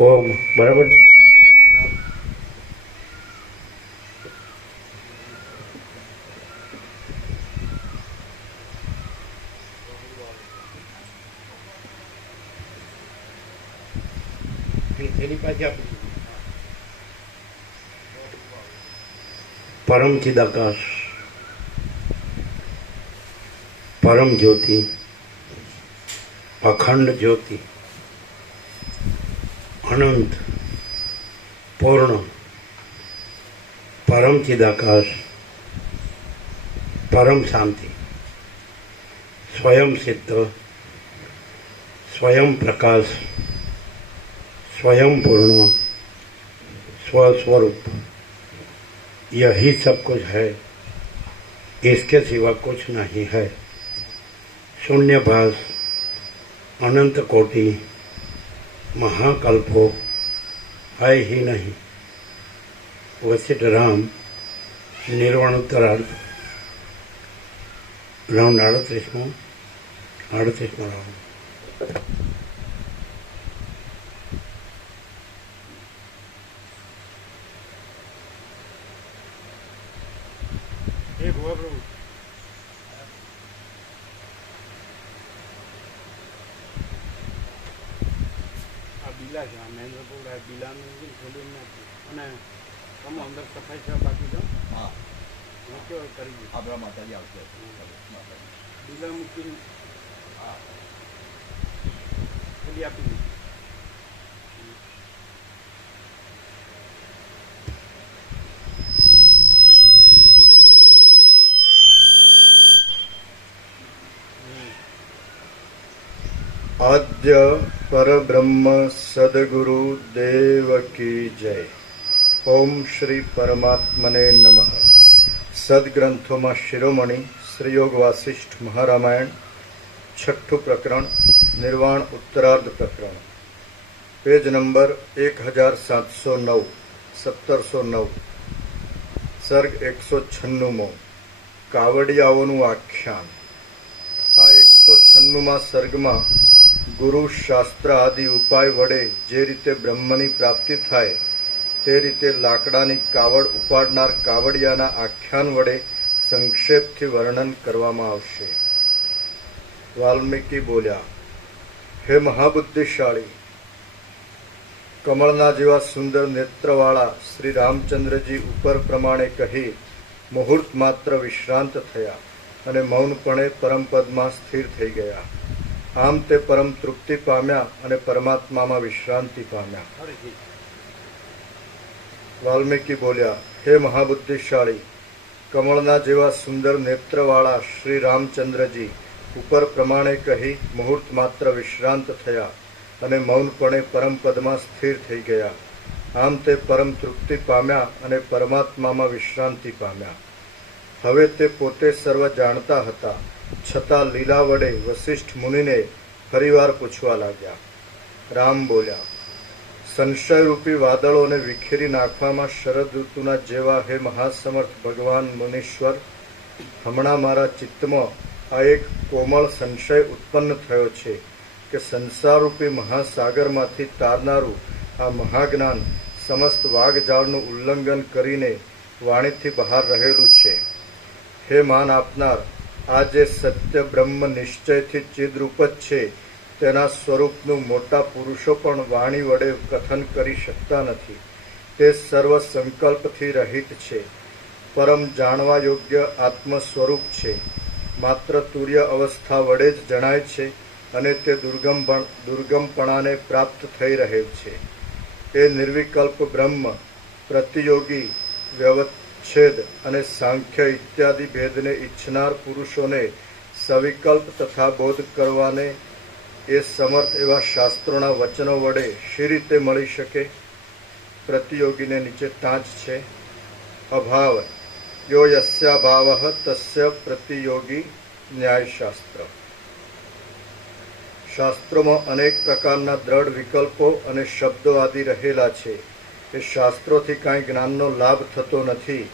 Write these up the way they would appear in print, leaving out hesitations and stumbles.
ઓમ બરાબર છે. એની પાસે આપું છું. પરમ ચિદાકાશ, પરમ જ્યોતિ, અખંડ જ્યોતિ, અનંત પૂર્ણ, પરમ ચિદાકાશ, પરમ શાંતિ, સ્વયં સિદ્ધ, स्वयं प्रकाश, स्वयं पूर्ण, स्वस्वरूप, यही सब कुछ है, इसके सिवा कुछ नहीं है। शून्यभास, अनंत कोटि, महाकल्पो है ही नहीं। वशिष्ठ राम निर्वाणोत्तरार्ध राउंड 38 राउंड। एक हुआ प्रभु आ बीला है महेंद्रपुर है बीला में खोली में कम अंदर सफाई से बाकी दो। हाँ क्यों करेगी आप माता जी आवश्यक बीला मुश्किल खोली आपकी आद्य परब्रह्म सद्गुरु देव की जय। ओम श्री परमात्मने नमः। सद्ग्रंथों में शिरोमणि श्री योग वासिष्ठ महारामायण छठ्ठु प्रकरण निर्वाण उत्तरार्ध प्रकरण पेज नंबर 1709 1709 सर्ग 196 कावड़ियाओनु आख्यान। आ 196 सर्ग में गुरु शास्त्र आदि उपाय वडे जे रीते ब्रह्मनी प्राप्ति थाय ते रीते लाकडानी कावड़ उपाडनार कावड़ियाना आख्यान वडे संक्षेपथी वर्णन करवामां आवशे। वाल्मीकि बोल्या, हे महाबुद्धिशाળી, कमलना जेवा सुंदर नेत्रवाळा श्री रामचंद्रजी उपर प्रमाणे कही मुहूर्त मात्र विश्रांत थया अने मौनपणे परमपदमां स्थिर थई गया। आम ते परम तृप्ति पाम्या अने परमात्मा में विश्रांति पाम्या। वाल्मीकि बोल्या, हे महाबुद्धिशाળી, कमलना जेवा सुंदर नेत्रवाळा श्री रामचंद्रजी उपर प्रमाणे कही मुहूर्त मात्र विश्रांत थया अने मौनपणे परमपदमां स्थिर थई गया। आम ते परम तृप्ति पाम्या अने परमात्मा में विश्रांति पाम्या। हवे ते पोते सर्व जाणता हता, छता लीला वडे वशिष्ठ मुनि ने फरीवार पूछवा लाग्या। राम बोल्या, संशय रूपी वादळों ने विखेरी नाखवामां शरद ऋतुना जेवा हे महासमर्थ भगवान मुनीश्वर, हमणा मारा चित्तमां आ एक कोमल संशय उत्पन्न थयो छे के संसार रूपी महासागरमांथी तारनारू आ महाज्ञान समस्त वागजाळनुं उल्लंघन करीने वाणीथी बहार रहेलुं छे। हे मान आपनार, आ जे सत्य ब्रह्म निश्चयथी चिद्रूप ज छे तेना स्वरूपनुं मोटा पुरुषो पण वाणी वडे कथन करी शकता नथी। ते सर्व संकल्पथी रहित छे, परम जाणवा योग्य आत्म स्वरूप छे, मात्र तुर्य अवस्था वडे ज जणाय छे अने ते दुर्गमपणाने प्राप्त थई रहेल छे। ए निर्विकल्प ब्रह्म प्रतियोगी व्यवच्छेद अने सांख्य इत्यादि भेदने इच्छनार पुरुषोने सविकल्प तथा बोध करवाने ए समर्थ एवा शास्त्रोना वचनों वडे शी रीते मळी शके। प्रतियोगीने नीचे टांच छे। अभाव यो यस्याभावः तस्य प्रतियोगी न्यायशास्त्र। शास्त्रों में अनेक प्रकारना दृढ़ विकल्पों अने शब्दों आदि रहेला छे। એ શાસ્ત્રોથી કાંઈ જ્ઞાનનો લાભ થતો નથી,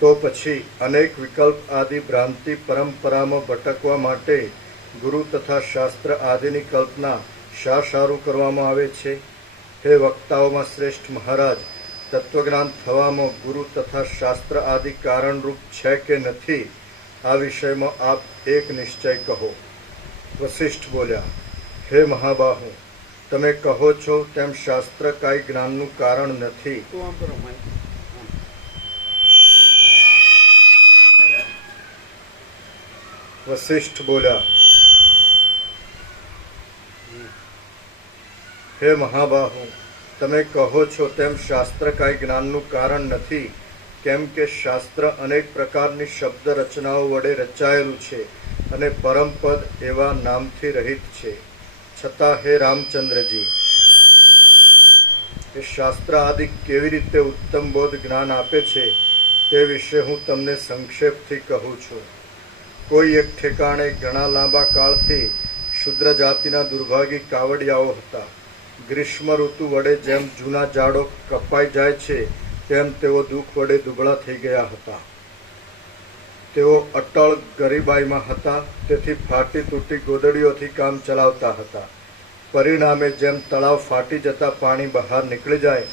તો પછી અનેક વિકલ્પ આદિ ભ્રાંતિ પરંપરામાં ભટકવા માટે ગુરુ તથા શાસ્ત્ર આદિની કલ્પના શા સારું કરવામાં આવે છે? હે વક્તાઓમાં શ્રેષ્ઠ મહારાજ, તત્વજ્ઞાન થવામાં ગુરુ તથા શાસ્ત્ર આદિ કારણરૂપ છે કે નથી, આ વિષયમાં આપ એક નિશ્ચય કહો. વશિષ્ઠ બોલ્યા, હે મહાબાહુ, તમે કહો છો તેમ શાસ્ત્ર કાંઈ જ્ઞાનનું કારણ નથી. તું આમ કરો માય. વશિષ્ઠ બોલ્યા, હે મહાબાહુ, તમે કહો છો તેમ શાસ્ત્ર કાંઈ જ્ઞાનનું કારણ નથી, કેમ કે શાસ્ત્ર અનેક પ્રકારની શબ્દ રચનાઓ વડે રચાયેલું છે અને પરમપદ એવા નામથી રહિત છે. છતાં હે રામચંદ્રજી, એ શાસ્ત્ર આદિ કેવી રીતે ઉત્તમ બોધ જ્ઞાન આપે છે તે વિશે હું તમને સંક્ષેપથી કહું છું. કોઈ એક ઠેકાણે ઘણા લાંબા કાળથી શુદ્ર જાતિના દુર્ભાગી કાવડિયાઓ હતા. ગ્રીષ્મ ઋતુ વડે જેમ જૂના ઝાડો કપાઈ જાય છે તેમ તેઓ દુઃખ વડે દુબળા થઈ ગયા હતા. તેઓ અટળ ગરીબાઈમાં હતા, તેથી ફાટી તૂટી ગોદડીઓથી કામ ચલાવતા હતા. પરિણામે જેમ તળાવ ફાટી જતા પાણી બહાર નીકળી જાય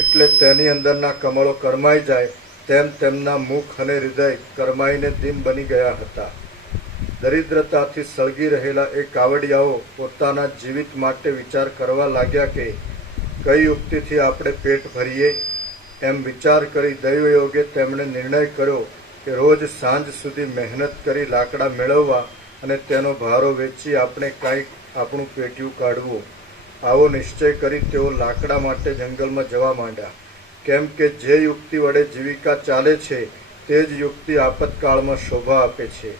એટલે તેની અંદરના કમળો કરમાઈ જાય, તેમ તેમના મુખ અને હૃદય કરમાઈને દિન બની ગયા હતા. દરિદ્રતાથી સળગી રહેલા એ કાવડિયાઓ પોતાના જીવિત માટે વિચાર કરવા લાગ્યા કે કઈ યુક્તિથી આપણે પેટ ભરીએ. એમ વિચાર કરી દૈવયોગે તેમણે નિર્ણય કર્યો કે રોજ સાંજ સુધી મહેનત કરી લાકડા મેળવવા અને તેનો ભારો વેચી આપણે કાંઈક આપણું પેટીયું કાઢવું. આવો નિશ્ચય કરી તેઓ લાકડા માટે જંગલમાં જવા માંડ્યા. કેમ કે જે યુક્તિ વડે જીવિકા ચાલે છે તે જ યુક્તિ આપતકાળમાં શોભા આપે છે.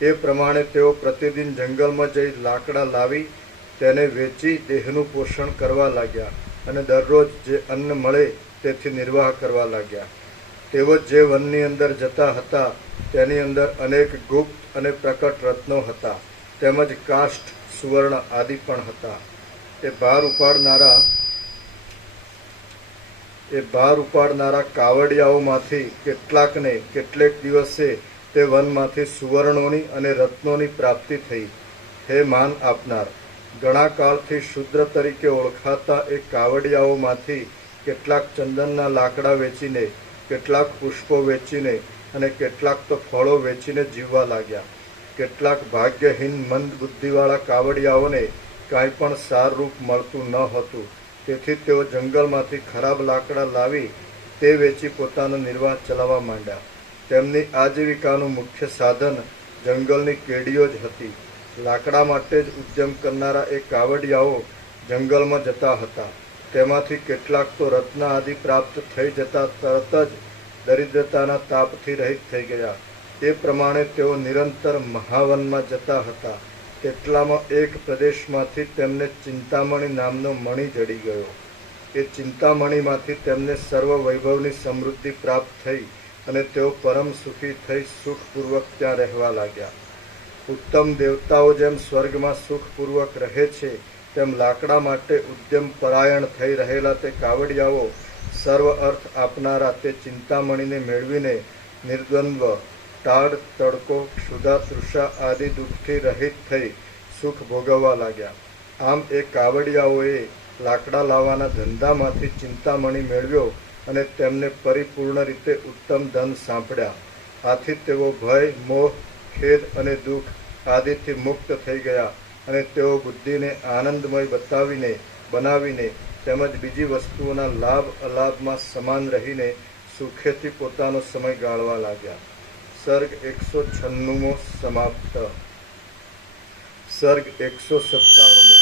એ પ્રમાણે તેઓ પ્રતિદિન જંગલમાં જઈ લાકડા લાવી તેને વેચી દેહનું પોષણ કરવા લાગ્યા અને દરરોજ જે અન્ન મળે તેથી નિર્વાહ કરવા લાગ્યા. તેઓ જે વનની અંદર જતા હતા તેની અંદર અનેક ગુપ્ત અને પ્રકટ રત્નો હતા, તેમજ કાષ્ઠ, સુવર્ણ આદિ પણ હતા. એ ભાર ઉપાડનારા કાવડિયાઓમાંથી કેટલાકને કેટલેક દિવસે તે વનમાંથી સુવર્ણોની અને રત્નોની પ્રાપ્તિ થઈ. હે માન આપનાર, ઘણા કાળથી શુદ્ર તરીકે ઓળખાતા એ કાવડિયાઓમાંથી કેટલાક ચંદનના લાકડા વેચીને, કેટલાક પુષ્પો વેચીને અને કેટલાક તો ફળો વેચીને જીવવા લાગ્યા. કેટલાક ભાગ્યહીન મંદ બુદ્ધિવાળા કાવડિયાઓને કાંઈ પણ સારરૂપ મળતું ન હતું, તેથી તેઓ જંગલમાંથી ખરાબ લાકડા લાવી તે વેચી પોતાનો નિર્વાહ ચલાવવા માંડ્યા. તેમની આજીવિકાનું મુખ્ય સાધન જંગલની કેડીઓ જ હતી. લાકડા માટે જ ઉદ્યમ કરનારા એ કાવડિયાઓ જંગલમાં જતા હતા. તેમાંથી કેટલાક તો રત્ન આદિ પ્રાપ્ત થઈ જતા તરત જ દરિદ્રતાના તાપથી રહિત થઈ ગયા. એ પ્રમાણે તેઓ નિરંતર મહાવનમાં જતા હતા. તેટલામાં એક પ્રદેશમાંથી તેમને ચિંતામણી નામનો મણિ જડી ગયો. એ ચિંતામણીમાંથી તેમને સર્વ વૈભવની સમૃદ્ધિ પ્રાપ્ત થઈ અને તેઓ પરમ સુખી થઈ સુખપૂર્વક ત્યાં રહેવા લાગ્યા. ઉત્તમ દેવતાઓ જેમ સ્વર્ગમાં સુખપૂર્વક રહે છે તેમ લાકડા માટે ઉદ્યમ પરાયણ થઈ રહેલા તે કાવડિયાઓ સર્વ અર્થ આપનારા તે ચિંતામણીને મેળવીને નિર્દ્વંદ્વ, ટાઢ, તડકો, ક્ષુધા, તૃષા આદિ દુઃખથી રહિત થઈ સુખ ભોગવવા લાગ્યા. આમ એ કાવડિયાઓએ લાકડા લાવવાના ધંધામાંથી ચિંતામણી મેળવ્યો અને તેમને પરિપૂર્ણ રીતે ઉત્તમ ધન સાંપડ્યા. આથી તેઓ ભય, મોહ, ખેદ અને દુઃખ આદિથી મુક્ત થઈ ગયા અને તેઓ બુદ્ધિને આનંદમય બનાવીને તેમજ બીજી વસ્તુઓના લાભ અલાભમાં સમાન રહીને સુખેથી પોતાનો સમય ગાળવા લાગ્યા. સર્ગ 196 સમાપ્ત. સર્ગ 197.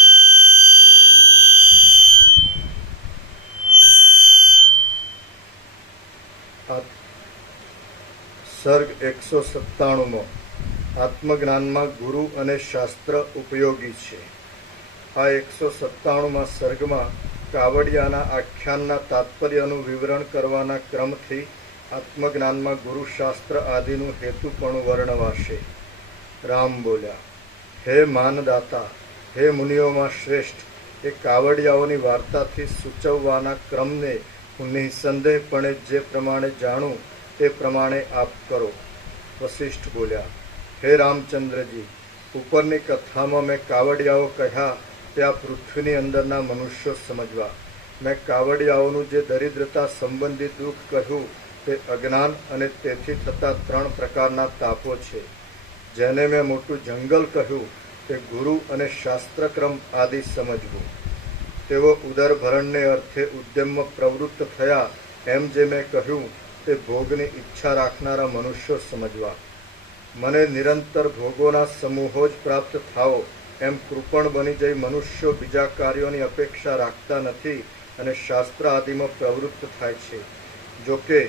સર્ગ 197. આત્મજ્ઞાનમાં ગુરુ અને શાસ્ત્ર ઉપયોગી છે. આ 197માં સર્ગમાં કાવડિયાના આખ્યાનના તાત્પર્યનું વિવરણ કરવાના ક્રમથી આત્મજ્ઞાનમાં ગુરુશાસ્ત્ર આદિનું હેતુપણું વર્ણવાશે. રામ બોલ્યા, હે માનદાતા, હે મુનિઓમાં શ્રેષ્ઠ, એ કાવડિયાઓની વાર્તાથી સૂચવવાના ક્રમને હું નિઃસંદેહપણે જે પ્રમાણે જાણું તે પ્રમાણે આપ કરો. વશિષ્ઠ બોલ્યા, હે રામચંદ્રજી, ઉપરની કથામાં મેં કાવડિયાઓ કહ્યા તે આ પૃથ્વીની અંદરના મનુષ્યો સમજવા. મેં કાવડિયાઓનું જે દરિદ્રતા સંબંધી દુઃખ કહ્યું તે અજ્ઞાન અને તેથી થતા 3 પ્રકારના તાપો છે. જેને મેં મોટું જંગલ કહ્યું તે ગુરુ અને શાસ્ત્રક્રમ આદિ સમજવું. તેઓ ઉદરભરણને અર્થે ઉદ્યમમાં પ્રવૃત્ત થયા એમ જે મેં કહ્યું તે ભોગની ઈચ્છા રાખનારા મનુષ્યો સમજવા. મને નિરંતર ભોગોના સમૂહો જ પ્રાપ્ત થાઓ એમ કૃપણ બની જઈ મનુષ્યો બીજા કાર્યોની અપેક્ષા રાખતા નથી અને શાસ્ત્ર આદિમાં પ્રવૃત્ત થાય છે. જોકે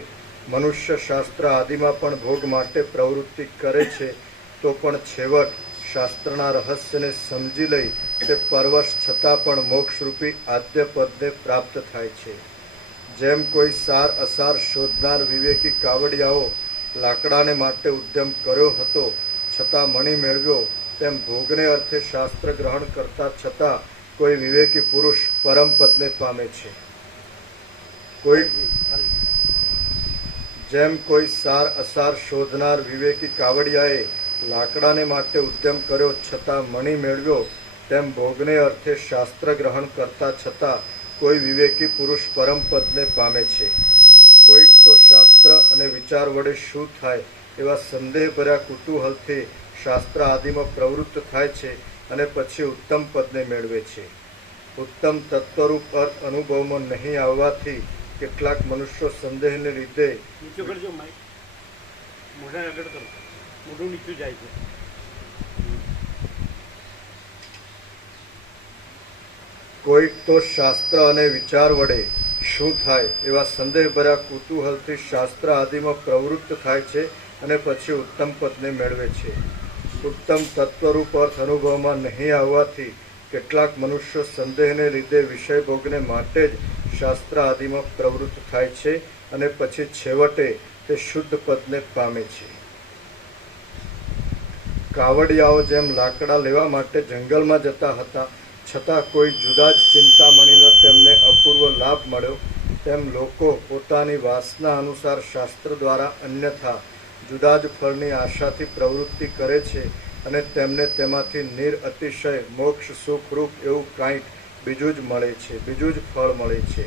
મનુષ્ય શાસ્ત્ર આદિમાં પણ ભોગ માટે પ્રવૃત્તિ કરે છે તો પણ છેવટ શાસ્ત્રના રહસ્યને સમજી લઈ તે પરવશ છતાં પણ મોક્ષરૂપી આદ્ય પદને પ્રાપ્ત થાય છે. જેમ કોઈ સાર અસાર શોધનાર વિવેકી કાવડિયાઓ લાકડાને માટે ઉદ્યમ કર્યો હતો છતાં મણી મેળવ્યો, તેમ ભોગને અર્થે શાસ્ત્ર ગ્રહણ કરતા છતાં કોઈ વિવેકી પુરુષ પરમ પદને પામે છે. જેમ કોઈ સાર અસાર શોધનાર વિવેકી કાવડિયાએ લાકડાને માટે ઉદ્યમ કર્યો છતાં મણી મેળવ્યો, તેમ ભોગને અર્થે શાસ્ત્ર ગ્રહણ કરતા છતાં કોઈ વિવેકી પુરુષ પરમ પદને પામે છે. કોઈક તો શાસ્ત્ર અને વિચાર વડે શું થાય એવા સંદેહભર્યા કુતૂહલથી શાસ્ત્ર આદિમાં પ્રવૃત્ત થાય છે અને પછી ઉત્તમ પદને મેળવે છે. ઉત્તમ તત્વરૂપ અર્થ અનુભવમાં નહીં આવવાથી કેટલાક મનુષ્યો સંદેહને લીધે નીચું કરજો માઈક, મોઢા આગળ કરો, મોઢું નીચું જાય છે. કોઈક તો શાસ્ત્ર અને વિચાર વડે શું થાય એવા સંદેહભર્યા કુતૂહલથી શાસ્ત્ર આદિમાં પ્રવૃત્ત થાય છે અને પછી ઉત્તમ પદને મેળવે છે. ઉત્તમ તત્વરૂપ અર્થ અનુભવમાં નહીં આવવાથી કેટલાક મનુષ્યો સંદેહને લીધે વિષય ભોગને માટે જ શાસ્ત્ર આદિમાં પ્રવૃત્ત થાય છે અને પછી છેવટે તે શુદ્ધ પદને પામે છે. કાવડિયાઓ જેમ લાકડા લેવા માટે જંગલમાં જતા હતા છતાં કોઈ જુદા જ ચિંતામણીનો તેમને અપૂર્વ લાભ મળ્યો, તેમ લોકો પોતાની વાસના અનુસાર શાસ્ત્ર દ્વારા અન્યથા જુદા જ ફળની આશાથી પ્રવૃત્તિ કરે છે અને તેમને તેમાંથી નિરઅતિશય મોક્ષ સુખરૂપ એવું કાંઈક બીજું જ મળે છે, બીજું જ ફળ મળે છે.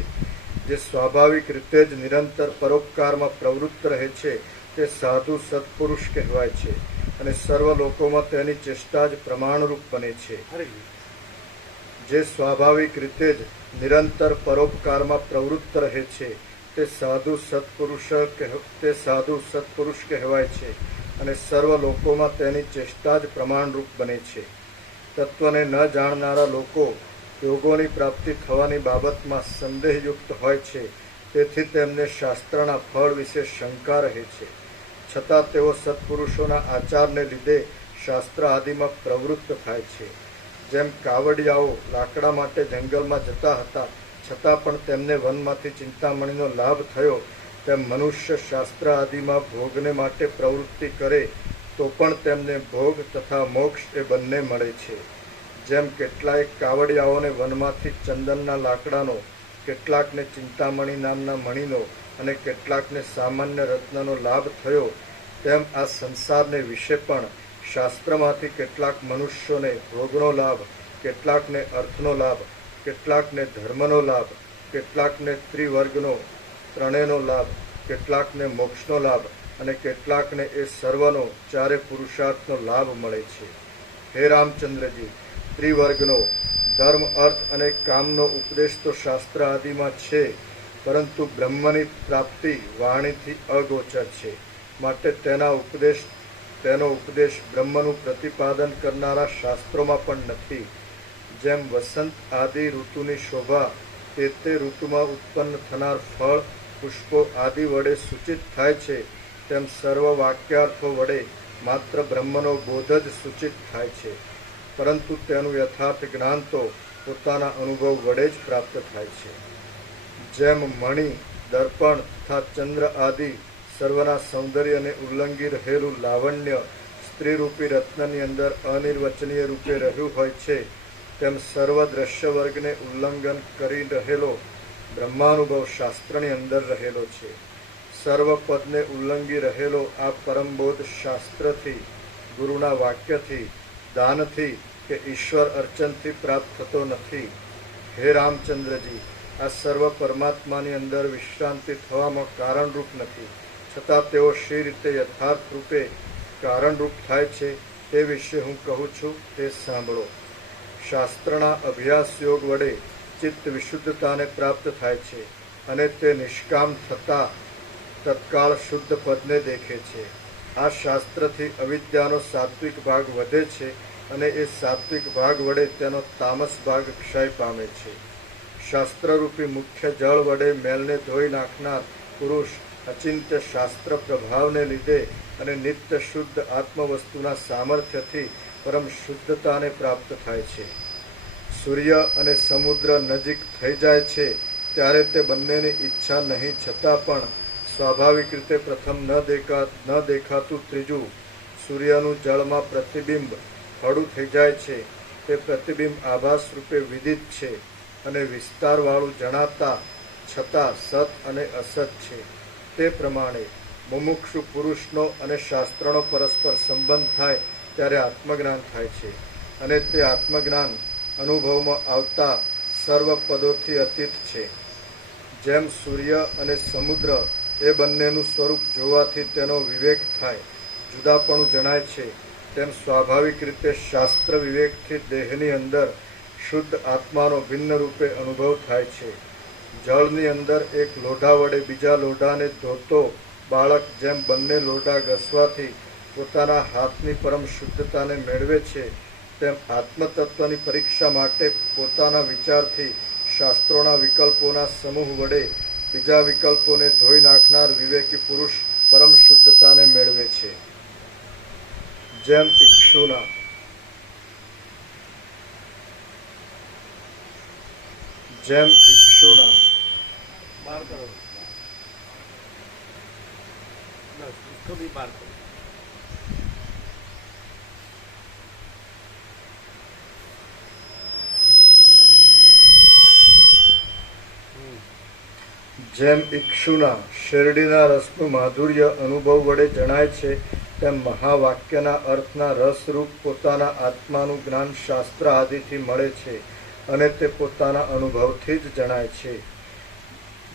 જે સ્વાભાવિક રીતે જ નિરંતર પરોપકારમાં પ્રવૃત્ત રહે છે તે સાધુ સત્પુરુષ કહેવાય છે અને સર્વ લોકોમાં તેની ચેષ્ટા જ પ્રમાણરૂપ બને છે. જે સ્વાભાવિક રીતે જ નિરંતર પરોપકારમાં પ્રવૃત્ત રહે છે તે સાધુ સત્પુરુષ કહેવાય છે અને સર્વ લોકોમાં તેની ચેષ્ટા જ પ્રમાણરૂપ બને છે. તત્વને ન જાણનારા લોકો યોગોની પ્રાપ્તિ થવાની બાબતમાં સંદેહયુક્ત હોય છે, તેથી તેમને શાસ્ત્રના ફળ વિશે શંકા રહે છે. છતાં તેઓ સત્પુરુષોના આચારને લીધે શાસ્ત્ર આદિમાં પ્રવૃત્ત થાય છે. જેમ કાવડિયાઓ લાકડા માટે જંગલમાં જતા હતા છતાં પણ તેમને વનમાંથી ચિંતામણીનો લાભ થયો, તેમ મનુષ્ય શાસ્ત્ર આદિમાં ભોગને માટે પ્રવૃત્તિ કરે તો પણ તેમને ભોગ તથા મોક્ષ એ બંને મળે છે. જેમ કેટલાય કાવડિયાઓને વનમાંથી ચંદનના લાકડાનો, કેટલાકને ચિંતામણી નામના મણીનો અને કેટલાકને સામાન્ય રત્નનો લાભ થયો, તેમ આ સંસારને વિશે પણ શાસ્ત્રમાંથી કેટલાક મનુષ્યોને ભોગનો લાભ, કેટલાકને અર્થનો લાભ, કેટલાકને ધર્મનો લાભ, કેટલાકને ત્રિવર્ગનો ત્રણેયનો લાભ, કેટલાકને મોક્ષનો લાભ અને કેટલાકને એ સર્વનો ચારે પુરુષાર્થનો લાભ મળે છે. હે રામચંદ્રજી, ત્રિવર્ગનો ધર્મ, અર્થ અને કામનો ઉપદેશ તો શાસ્ત્ર આદિમાં છે, પરંતુ બ્રહ્મની પ્રાપ્તિ વાણીથી અગોચર છે, માટે તેનો ઉપદેશ બ્રહ્મનું પ્રતિપાદન કરનારા શાસ્ત્રોમાં પણ નથી. જેમ વસંત આદિ ઋતુની શોભા તે ઋતુમાં ઉત્પન્ન થનાર ફળ, પુષ્પો આદિ વડે સૂચિત થાય છે, તેમ સર્વ વાક્યાર્થો વડે માત્ર બ્રહ્મનો બોધ જ સૂચિત થાય છે, પરંતુ તેનું યથાર્થ જ્ઞાન તો પોતાના અનુભવ વડે જ પ્રાપ્ત થાય છે. જેમ મણિ, દર્પણ તથા ચંદ્ર આદિ સર્વના સૌંદર્યને ઉલ્લંઘી રહેલું લાવણ્ય સ્ત્રીરૂપી રત્નની અંદર અનિર્વચનીય રૂપે રહ્યું હોય છે, તેમ સર્વ દ્રશ્ય વર્ગને ઉલ્લંઘન કરી રહેલો બ્રહ્માનુભવ શાસ્ત્રની અંદર રહેલો છે. સર્વ પદને ઉલ્લંઘી રહેલો આ પરમબોધ શાસ્ત્રથી, ગુરુના વાક્યથી, દાનથી કે ઈશ્વર અર્ચનથી પ્રાપ્ત થતો નથી. હે રામચંદ્રજી, આ સર્વ પરમાત્માની અંદર વિશ્રાંતિ થવામાં કારણરૂપ નથી, છતાં તેઓ શી રીતે યથાર્થ રૂપે કારણરૂપ થાય છે તે વિશે હું કહું છું, તે સાંભળો. શાસ્ત્રના અભ્યાસ યોગ વડે ચિત્ત વિશુદ્ધતાને પ્રાપ્ત થાય છે અને તે નિષ્કામ થતા તત્કાળ શુદ્ધ પદને દેખે છે. આ શાસ્ત્રથી અવિદ્યાનો સાત્વિક ભાગ વધે છે અને એ સાત્વિક ભાગ વડે તેનો તામસ ભાગ ક્ષય પામે છે. શાસ્ત્રરૂપી મુખ્ય જળ વડે મેલને ધોઈ નાખનાર પુરુષ અચિંત્ય શાસ્ત્ર પ્રભાવને લીધે અને નિત્ય શુદ્ધ આત્મવસ્તુના સામર્થ્યથી પરમ શુદ્ધતાને પ્રાપ્ત થાય છે. સૂર્ય અને સમુદ્ર નજીક થઈ જાય છે ત્યારે તે બંનેની ઈચ્છા નહીં છતાં પણ સ્વાભાવિક રીતે પ્રથમ ન દેખાતું ત્રીજું સૂર્યનું જળમાં પ્રતિબિંબ ખડું થઈ જાય છે. તે પ્રતિબિંબ આભાસ રૂપે વિદિત છે અને વિસ્તારવાળું જણાતા છતાં સત અને અસત છે. તે પ્રમાણે મુમુક્ષુ પુરુષનો અને શાસ્ત્રનો પરસ્પર સંબંધ થાય ત્યારે આત્મજ્ઞાન થાય છે અને તે આત્મજ્ઞાન અનુભવમાં આવતા સર્વ પદોથી અતીત છે. જેમ સૂર્ય અને સમુદ્ર એ બંનેનું સ્વરૂપ જોવાથી તેનો વિવેક થાય, જુદાપણું જણાય છે, તેમ સ્વાભાવિક રીતે શાસ્ત્ર વિવેકથી દેહની અંદર શુદ્ધ આત્માનો ભિન્ન રૂપે અનુભવ થાય છે. જળની અંદર એક લોઢા વડે બીજા લોઢાને ધોતો બાળક જેમ બંને લોઢા ઘસવાથી પોતાના હાથની પરમ શુદ્ધતાને મેળવે છે, તેમ આત્મતત્વની પરીક્ષા માટે પોતાના વિચારથી શાસ્ત્રોના વિકલ્પોના સમૂહ વડે બીજા વિકલ્પોને ધોઈ નાખનાર વિવેકી પુરુષ પરમ શુદ્ધતાને મેળવે છે. જેમ ઇક્ષુના बार करो, बस इसको भी बार करो. જેમ ઇક્ષુના શેરડીના રસનું માધુર્ય અનુભવ વડે જણાય છે, તેમ મહાવાક્યના અર્થના રસરૂપ પોતાના આત્માનું જ્ઞાન શાસ્ત્ર આદિથી મળે છે અને તે પોતાના અનુભવથી જ જણાય છે.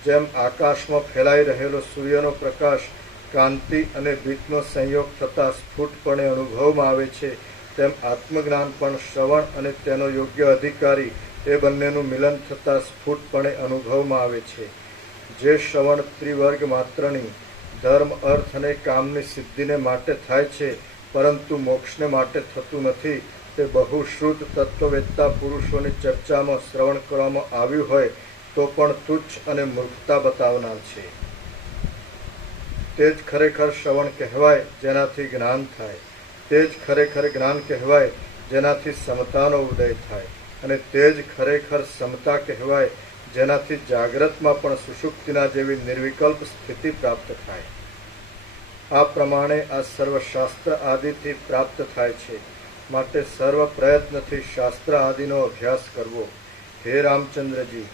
જેમ આકાશમાં ફેલાઈ રહેલો સૂર્યનો પ્રકાશ કાંતિ અને ભીતનો સંયોગ થતાં સ્ફુટપણે અનુભવમાં આવે છે, તેમ આત્મજ્ઞાન પણ શ્રવણ અને તેનો યોગ્ય અધિકારી એ બંનેનું મિલન થતાં સ્ફુટપણે અનુભવમાં આવે છે. જે શ્રવણ ત્રિવર્ગ માત્રની ધર્મ, અર્થ અને કામની સિદ્ધિને માટે થાય છે, પરંતુ મોક્ષને માટે થતું નથી, તે બહુ શ્રુત તત્વવેત્તા પુરુષોની ચર્ચામાં શ્રવણ કરવામાં આવ્યું હોય તો પણ તુચ્છ અને મૂર્ખતા બતાવનાર છે. તે જ ખરેખર શ્રવણ કહેવાય જેનાથી જ્ઞાન થાય, તે જ ખરેખર જ્ઞાન કહેવાય જેનાથી સમતાનો ઉદય થાય, અને તે જ ખરેખર સમતા કહેવાય જેનાથી જાગ્રતમાં પણ સુષુપ્તિના જેવી નિર્વિકલ્પ સ્થિતિ પ્રાપ્ત થાય. આ પ્રમાણે આ સર્વ શાસ્ત્ર આદિથી પ્રાપ્ત થાય છે, માટે સર્વ પ્રયત્નથી શાસ્ત્ર આદિનો અભ્યાસ કરવો. હે રામચંદ્રજી,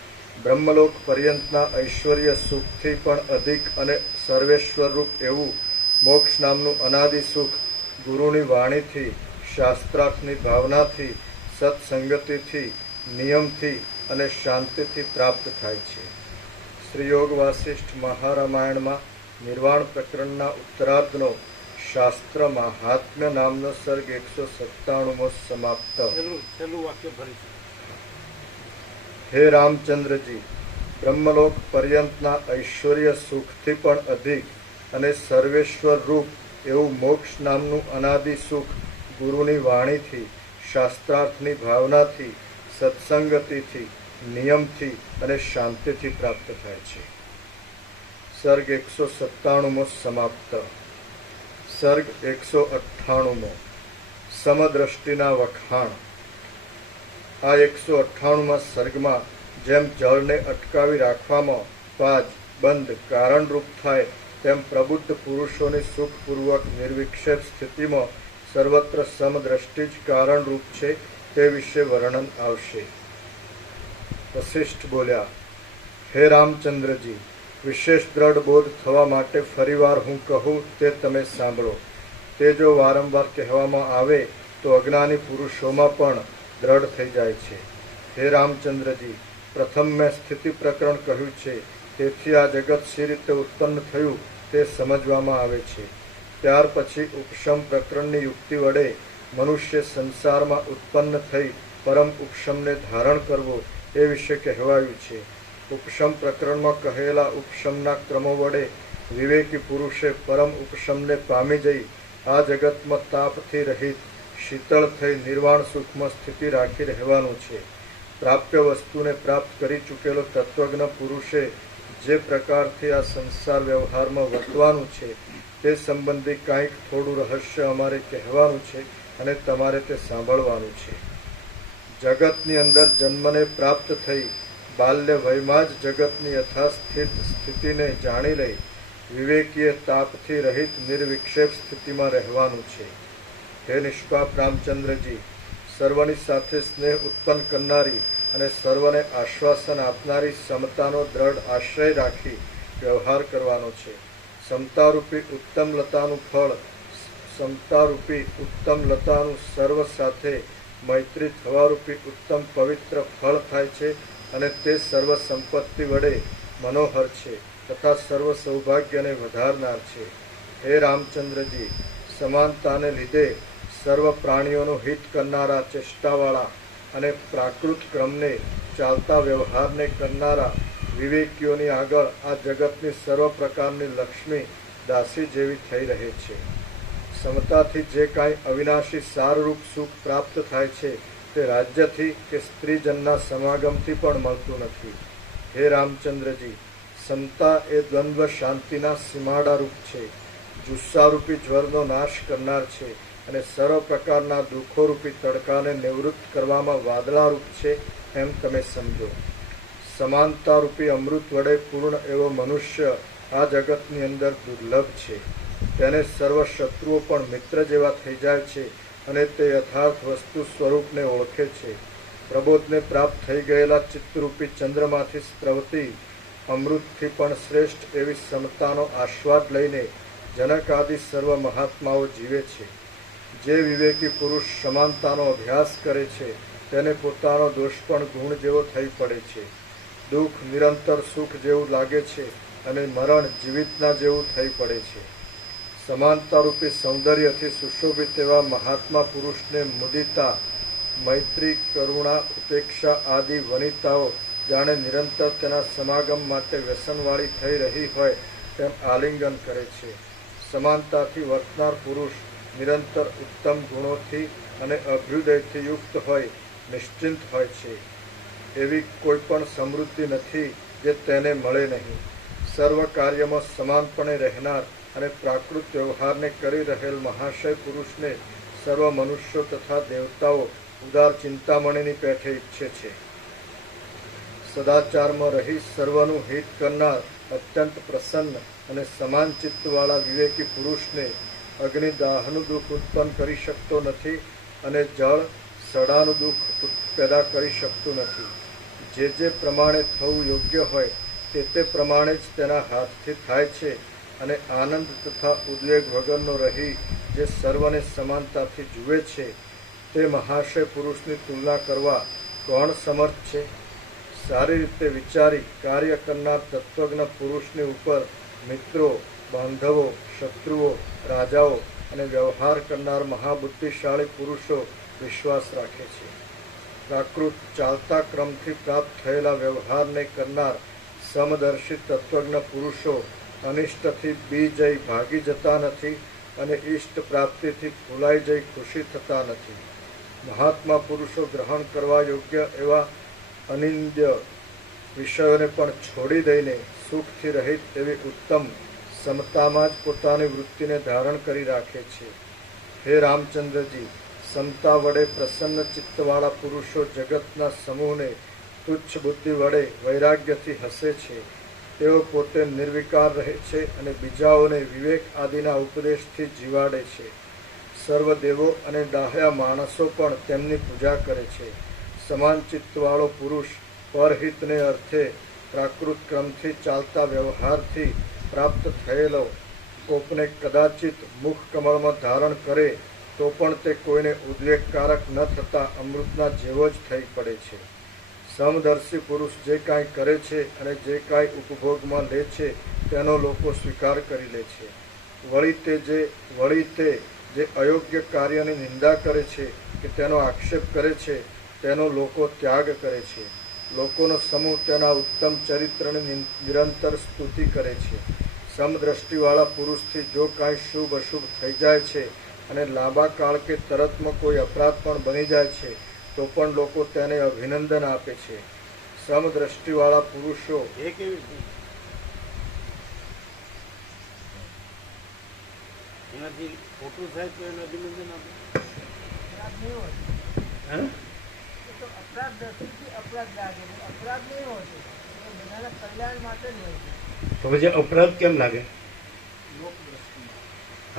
બ્રહ્મલોક પર્યંતના ઐશ્વર્ય સુખથી પણ અધિક અને સર્વેશ્વરરૂપ એવું મોક્ષ નામનું અનાદિ સુખ ગુરુની વાણીથી, શાસ્ત્રાર્થની ભાવનાથી, સત્સંગતિથી, નિયમથી અને શાંતિથી પ્રાપ્ત થાય છે. શ્રી યોગ વાસિષ્ઠ મહારામાયણમાં નિર્વાણ પ્રકરણના ઉત્તરાર્ધનો શાસ્ત્ર મહાત્મ્ય નામનો સર્ગ 197મો સમાપ્ત. હે રામચંદ્રજી, બ્રહ્મલોક પર્યંતના ઐશ્વર્ય સુખથી પણ અધિક અને સર્વેશ્વર રૂપ એવું મોક્ષ નામનું અનાદિ સુખ ગુરુની વાણીથી, શાસ્ત્રાર્થની ભાવનાથી, સત્સંગતિથી, નિયમથી અને શાંતિથી પ્રાપ્ત થાય છે. સર્ગ 197મો સમાપ્ત. સર્ગ 198મો સમદ્રષ્ટિના વખાણ. આ 198મા સર્ગમાં જેમ જળને અટકાવી રાખવામાં પાજ બંધ કારણરૂપ થાય, તેમ પ્રબુદ્ધ પુરુષોની સુખપૂર્વક નિર્વિક્ષેપ સ્થિતિમાં સર્વત્ર સમદ્રષ્ટિ જ કારણરૂપ છે તે વિશે વર્ણન આવશે. વશિષ્ઠ બોલ્યા, હે રામચંદ્રજી, વિશેષ દ્રઢ બોધ થવા માટે ફરીવાર હું કહું તે તમે સાંભળો. તે જો વારંવાર કહેવામાં આવે તો અજ્ઞાની પુરુષોમાં પણ દ્રઢ થઈ જાય છે. હે રામચંદ્રજી, પ્રથમ મેં સ્થિતિ પ્રકરણ કહ્યું છે, તેથી આ જગત શી રીતે ઉત્પન્ન થયું તે સમજવામાં આવે છે. ત્યાર પછી ઉપશમ પ્રકરણની યુક્તિ વડે મનુષ્ય સંસારમાં ઉત્પન્ન થઈ પરમ ઉપશમને ધારણ કરવો એ વિશે કહેવાયું છે. ઉપશમ પ્રકરણમાં કહેલા ઉપશમના ક્રમો વડે વિવેકી પુરુષે પરમ ઉપશમને પામી જઈ આ જગતમાં તાપથી રહિત શીતળ થઈ નિર્વાણ સુખમાં સ્થિતિ રાખી રહેવાનું છે. પ્રાપ્ય વસ્તુને પ્રાપ્ત કરી ચૂકેલો તત્વજ્ઞ પુરુષે જે પ્રકારથી આ સંસાર વ્યવહારમાં વર્તવાનું છે તે સંબંધી કાંઈક થોડું રહસ્ય અમારે કહેવાનું છે અને તમારે તે સાંભળવાનું છે. જગતની અંદર જન્મને પ્રાપ્ત થઈ બાલ્ય વયમાં જ જગતની યથાસ્થિત સ્થિતિને જાણી લઈ વિવેકીએ તાપથી રહિત નિર્વિક્ષેપ સ્થિતિમાં રહેવાનું છે. હે નિષ્પાપ રામચંદ્રજી, સર્વની સાથે સ્નેહ ઉત્પન્ન કરનારી અને સર્વને આશ્વાસન આપનારી સમતાનો દ્રઢ આશ્રય રાખી વ્યવહાર કરવાનો છે. સમતારૂપી ઉત્તમ લતાનું ફળ, સમતારૂપી ઉત્તમ લતાનું સર્વ સાથે મૈત્રી થવારૂપી ઉત્તમ પવિત્ર ફળ થાય છે અને તે સર્વ સંપત્તિ વડે મનોહર છે તથા સર્વ સૌભાગ્યને વધારનાર છે. હે રામચંદ્રજી, સમાનતાને લીધે સર્વ પ્રાણીઓનું હિત કરનારા ચેષ્ટાવાળા અને પ્રાકૃત ક્રમને ચાલતા વ્યવહારને કરનારા વિવેકીઓની આગળ આ જગતની સર્વ પ્રકારની લક્ષ્મી દાસી જેવી થઈ રહે છે. સમતાથી જે કાંઈ અવિનાશી સારરૂપ સુખ પ્રાપ્ત થાય છે તે રાજ્યથી કે સ્ત્રીજનના સમાગમથી પણ મળતું નથી. હે રામચંદ્રજી, સમતા એ દ્વંદ્વ શાંતિના સીમાડારૂપ છે, જુસ્સારૂપી જ્વરનો નાશ કરનાર છે અને સર્વ પ્રકારના દુઃખોરૂપી તડકાને નિવૃત્ત કરવામાં વાદળારૂપ છે એમ તમે સમજો. સમાનતારૂપી અમૃત વડે પૂર્ણ એવો મનુષ્ય આ જગતની અંદર દુર્લભ છે. તેને સર્વ શત્રુઓ પણ મિત્ર જેવા થઈ જાય છે અને તે યથાર્થ વસ્તુ સ્વરૂપને ઓળખે છે. પ્રબોધને પ્રાપ્ત થઈ ગયેલા ચિત્તરૂપી ચંદ્રમાંથી સ્પ્રવતી અમૃતથી પણ શ્રેષ્ઠ એવી સમતાનો આસ્વાદ લઈને જનક આદિ સર્વ મહાત્માઓ જીવે છે. જે વિવેકી પુરુષ સમાનતાનો અભ્યાસ કરે છે તેને પોતાનો દોષ પણ ગુણ જેવો થઈ પડે છે. દુઃખ નિરંતર સુખ જેવું લાગે છે અને મરણ જીવિતના જેવું થઈ પડે છે. સમાનતારૂપી સૌંદર્યથી સુશોભિત એવા મહાત્મા પુરુષને મુદિતા, મૈત્રી, કરુણા, ઉપેક્ષા આદિ વનિતાઓ જાણે નિરંતર તેના સમાગમ માટે વ્યસનવાળી થઈ રહી હોય તેમ આલિંગન કરે છે. સમાનતાથી વર્તનાર પુરુષ નિરંતર ઉત્તમ ગુણોથી અને અભ્યુદયથી યુક્ત હોય નિશ્ચિંત હોય છે. એવી કોઈ પણ સમૃદ્ધિ નથી જે તેને મળે નહીં. સર્વ કાર્યમાં સમાનપણે રહેનાર અને પ્રાકૃત વ્યવહારને કરી રહેલ મહાશય પુરુષને સર્વ મનુષ્યો તથા દેવતાઓ ઉદાર ચિંતામણીની પેઠે ઈચ્છે છે. સદાચારમાં રહી સર્વનું હિત કરનાર અત્યંત પ્રસન્ન અને સમાન ચિત્તવાળા વિવેકી પુરુષને અગ્નિ દાહનું દુઃખ ઉત્પન્ન કરી શકતો નથી અને જળ સડાનું દુઃખ પેદા કરી શકતું નથી. જે પ્રમાણે થવું યોગ્ય હોય તે પ્રમાણે જ તેના હાથથી થાય છે અને આનંદ તથા ઉદ્વેગ વગરનો રહી જે સર્વને સમાનતાથી જુએ છે તે મહાશય પુરુષની તુલના કરવા કોણ સમર્થ છે? સારી રીતે વિચારી કાર્ય કરનાર તત્વજ્ઞ પુરુષની ઉપર મિત્રો, બાંધવો, શત્રુઓ, રાજાઓ અને વ્યવહાર કરનાર મહાબુદ્ધિશાળી પુરુષો વિશ્વાસ રાખે છે. પ્રાકૃત ચાલતા ક્રમથી પ્રાપ્ત થયેલા વ્યવહારને કરનાર સમદર્શી તત્વજ્ઞ પુરુષો અનિષ્ટથી બી જઈ ભાગી જતા નથી અને ઇષ્ટ પ્રાપ્તિથી ભૂલાઈ જઈ ખુશી થતા નથી. મહાત્મા પુરુષો ગ્રહણ કરવા યોગ્ય એવા અનિંદ્ય વિષયોને પણ છોડી દઈને સુખથી રહિત એવી ઉત્તમ સમતામાં જ પોતાની વૃત્તિને ધારણ કરી રાખે છે. હે રામચંદ્રજી, સમતા વડે પ્રસન્ન ચિત્તવાળા પુરુષો જગતના સમૂહને તુચ્છ બુદ્ધિ વડે વૈરાગ્યથી હસે છે. તેઓ પોતે નિર્વિકાર રહે છે અને બીજાઓને વિવેક આદિના ઉપદેશથી જીવાડે છે. સર્વ દેવો અને ડાહ્યા માણસો પણ તેમની પૂજા કરે છે. સમાન ચિત્તવાળો પુરુષ પરહિતને અર્થે પ્રાકૃત ક્રમથી ચાલતા વ્યવહારથી પ્રાપ્ત થયેલો કોપને કદાચિત મુખ કમળમાં ધારણ કરે તો પણ તે કોઈને ઉદ્વેગકારક ન થતા અમૃતના જેવો જ થઈ પડે છે. સમદર્શી પુરુષ જે કાંઈ કરે છે અને જે કાંઈ ઉપભોગમાં લે છે તેનો લોકો સ્વીકાર કરી લે છે. વળી તે જે અયોગ્ય કાર્યની નિંદા કરે છે કે તેનો આક્ષેપ કરે છે તેનો લોકો ત્યાગ કરે છે. લોકોનો સમૂહ તેના ઉત્તમ ચરિત્રની નિરંતર સ્તુતિ કરે છે. સમદ્રષ્ટિવાળા પુરુષથી જો કાંઈ શુભ અશુભ થઈ જાય છે અને લાંબા કાળ કે તરતમાં કોઈ અપરાધ પણ બની જાય છે તો પણ લોકો તેને અભિનંદન આપે છે. સમદ્રષ્ટિવાળા પુરુષો એ કેવી રીતે? એનાથી ખોટું થાય તો એને અભિનંદન આપે? અપરાધ દ્રષ્ટિથી અપરાધ લાગે, અપરાધ નહીં હોતો, બધાના કલ્યાણ માટે જ હોય છે. તો પછી અપરાધ કેમ લાગે?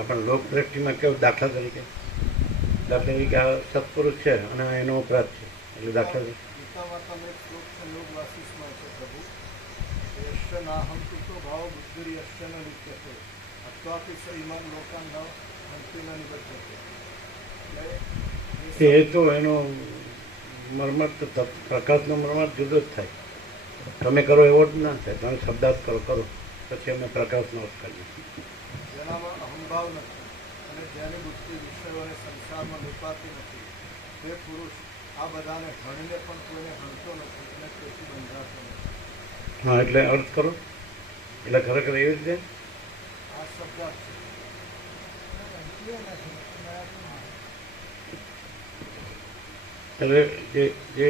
પણ લોક દ્રષ્ટિમાં કેવું? દાખલા તરીકે આ સત્પુરુષ છે અને એનો અપરાધ છે એટલે દાખલા તરીકે એ તો એનો મર્મત પ્રકાશનો મર્મત જુદો જ થાય. તમે કરો એવો જ ના થાય. તમે શબ્દાર્થ કરો પછી અમે પ્રકાશનો અર્થ કરીએ. જેનામાં અહંભાવ નથી અને જેની બુદ્ધિ વિષયો અને સંસારમાં લીપાતી નથી તે પુરુષ આ બધાને હણીને પણ કોઈને હણતો નથી અને તેથી બંધાતો નથી. હા, એટલે અર્થ કરો. એટલે ખરેખર એવી રીતે આ શબ્દાર્થ છે. એટલે જે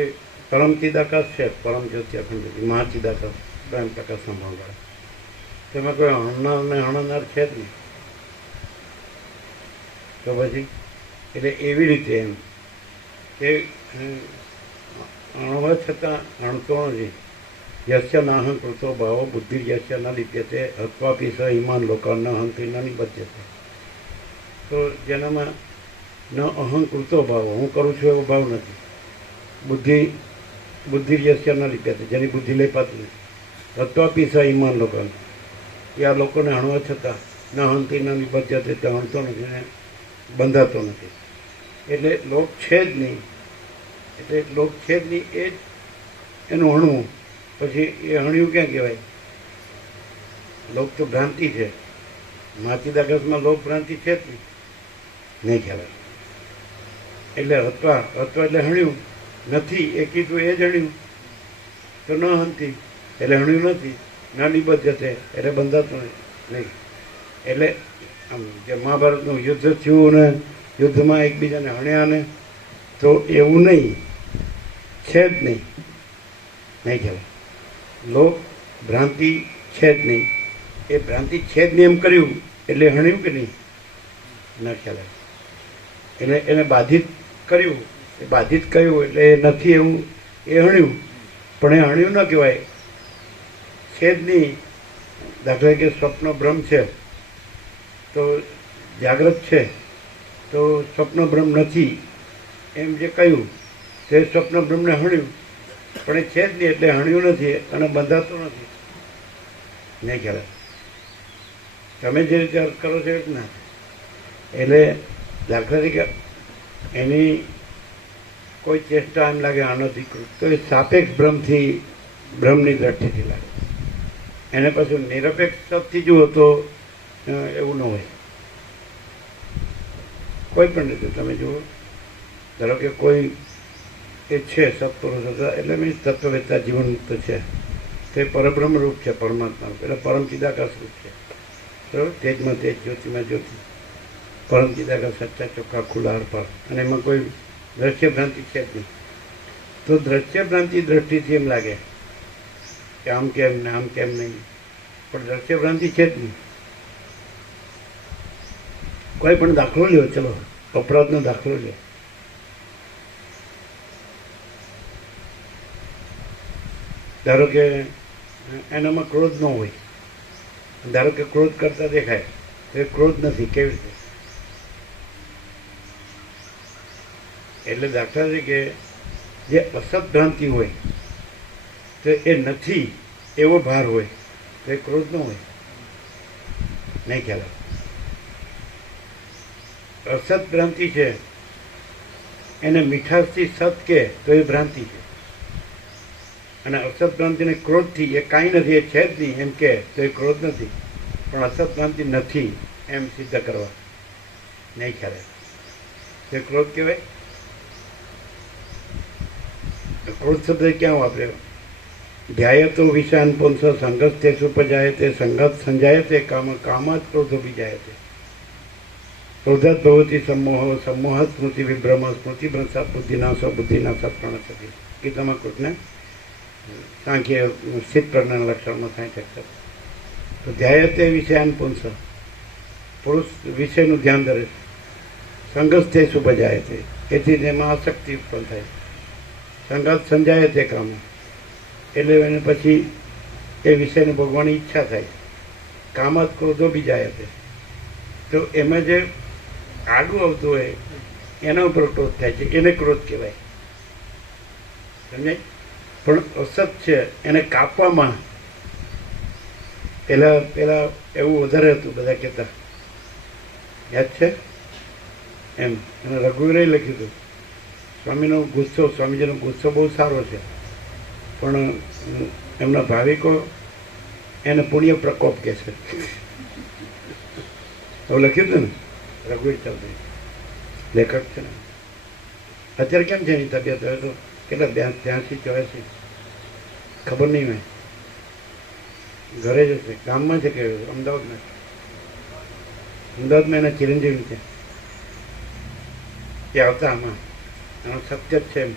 પરમ ચિદાકાશ છે, પરમ જ્યોતિ અખંડ જ્યોતિ, મહાચિદાકાશ, પ્રેમ પ્રકાશ સંભાળવાળા, તેમાં કોઈ હણનાર ને હણનાર છે જ નહીં. તો પછી એટલે એવી રીતે એમ કે અણવા છતાં અણતો નથી. યસ્ય નાહં કૃતો ભાવો બુદ્ધિ યસ્ય ન લિપ્યતે હત્વાપી સ ઈમાન લોકો ન હંતિ ન નિબધ્યતે. તો જેનામાં ન અહં કૃતો ભાવો, હું કરું છું એવો ભાવ નથી. બુદ્ધિ યસ્ય ન લિપ્યતે, જેની બુદ્ધિ લેપાતી નથી. હત્વાપી સ ઈમાન લોકો, એ આ લોકોને હણવા છતાં ન હંતિ ન નિબધ્યતે, તે હણતો નથી ને બંધાતો નથી. એટલે લોક છે જ નહીં. એટલે લોક છે જ નહીં એ જ એનું હણવું. પછી એ હણ્યું ક્યાં કહેવાય? લોક તો ભ્રાંતિ છે. માચિદાકાશમાં લોક ભ્રાંતિ છે જ નહીં કહેવાય. એટલે હત્વા એટલે હણ્યું નથી એ કીધું એ જ હણ્યું. તો ન હંતી એટલે હણ્યું નથી. ના નિબધ્યતે એટલે બંધાતું નહીં. એટલે આમ જે મહાભારતનું યુદ્ધ થયું ને યુદ્ધમાં એકબીજાને હણ્યા ને, તો એવું નહીં, છે જ નહીં કહેવાય. લોક ભ્રાંતિ છે જ નહીં. એ ભ્રાંતિ છે જ નહીં એમ કર્યું એટલે હણ્યું કે નહીં? ના ખ્યાલ. એટલે એને બાધિત કર્યું, એ બાધિત કર્યું એટલે એ નથી એવું એ હણ્યું, પણ એ હણ્યું ન કહેવાય, છે જ નહીં. દાખલા કે સ્વપ્ન ભ્રમ છે તો જાગ્રત છે તો સ્વપ્ન ભ્રમ નથી એમ જે કહ્યું તે સ્વપ્ન ભ્રમને હણ્યું, પણ એ છે જ નહીં એટલે હણ્યું નથી અને બંધાતું નથી. નહીં ખ્યાલ. તમે જે રીતે અર્થ કરો છો એ જ ના. એટલે દાખલા તરીકે એની કોઈ ચેષ્ટા એમ લાગે અનધિકૃત તો એ સાપેક્ષ ભ્રમની દ્રષ્ટિથી લાગે. એને પાછું નિરપેક્ષ શબ્દથી જુઓ તો એવું ન હોય. કોઈ પણ રીતે તમે જુઓ, ધારો કે કોઈ એ છે સત્પુરુષ હતા એટલે મીન્સ તત્વવેતા જીવન તો છે, તે પરબ્રહ્મ રૂપ છે, પરમાત્મા રૂપ, એટલે પરમ ચિદાકાશ રૂપ છે. બરાબર? તેજમાં તેજ, જ્યોતિમાં જ્યોતિ, પરમ ચિદાકાશ, સચ્ચા ચોખ્ખા ખુલ્લા અર્પણ. અને એમાં કોઈ દ્રશ્ય ભ્રાંતિ છે જ નહીં. તો દ્રશ્ય ભ્રાંતિ દ્રષ્ટિથી એમ લાગે કે આમ કેમ ને આમ કેમ નહીં, પણ દ્રશ્ય ભ્રાંતિ છે જ નહીં. કોઈ પણ દાખલો લ્યો, ચલો અપરાધનો દાખલો લ્યો. ધારો કે એનામાં ક્રોધ ન હોય, ધારો કે ક્રોધ કરતા દેખાય તો એ ક્રોધ નથી. કેવી રીતે? એટલે દાખલા તરીકે જે અસત ભ્રાંતિ હોય તો એ નથી એવો ભાર હોય તો એ ક્રોધ ન હોય. નહીં ખ્યાલ આવે? અસત ભ્રાંતિ છે એને મીઠાશથી સત કે તો એ ભ્રાંતિ છે, અને અસત ભ્રાંતિને ક્રોધથી એ કાંઈ નથી, એ છે જ નહીં એમ કે તો એ ક્રોધ નથી. પણ અસત ભ્રાંતિ નથી એમ સિદ્ધ કરવા નહીં ખ્યાલ આવે તો ક્રોધ કહેવાય. ક્રોધ શબ્દ ક્યાં વાપર્યો? ધ્યાયતો વિષાન પુંસ સંગત તે સુપજાય તે સંગત સંજાય તે કામ કામાત ક્રોધો વિજાય. ક્રોધાત ભવતી સમોહ સમોહાત સ્મૃતિ વિભ્રમ સ્મૃતિ ભ્રંશાત બુદ્ધિનાશો બુદ્ધિનાશાત પ્રણસતી. ગીતામાં કૃષ્ણ સાંખ્ય સ્થિત પ્રજ્ઞાના લક્ષણમાં 60 અક્ષર. તો ધ્યાયતે વિષયાન પુંસ, પુરુષ વિષયનું ધ્યાન ધરે છે. સંગત તે સુપજાય તે, એથી તેમાં આસક્તિ ઉત્પન્ન થાય. સંગત સંજાય તે કામ, એટલે એને પછી એ વિષયને ભોગવાની ઈચ્છા થાય. કામત ક્રોધો બી જાય છે. તો એમાં જે આગું આવતું હોય એના ઉપર ક્રોધ થાય છે, એને ક્રોધ કહેવાય. સમજાય? પણ અસત છે એને કાપવામાં પેલા એવું વધારે હતું, બધા કહેતા યાદ છે એમ. અને રઘુવીરે લખ્યું હતું સ્વામીનો ગુસ્સો, સ્વામીજીનો ગુસ્સો બહુ સારો છે, પણ એમના ભાવિકો એને પુણ્ય પ્રકોપ કહે છે. એવું લખ્યું હતું ને રઘુવીર ચૌધરી, લેખક છે ને. અત્યારે કેમ છે એની તબિયત? હવે તો કેટલા 83-84 ખબર નહીં. મેં ઘરે જ હશે, ગામમાં છે કે અમદાવાદમાં? અમદાવાદમાં એના ચિરંજીવી છે, એ આવતા આમાં એનો સત્ય જ છે એમ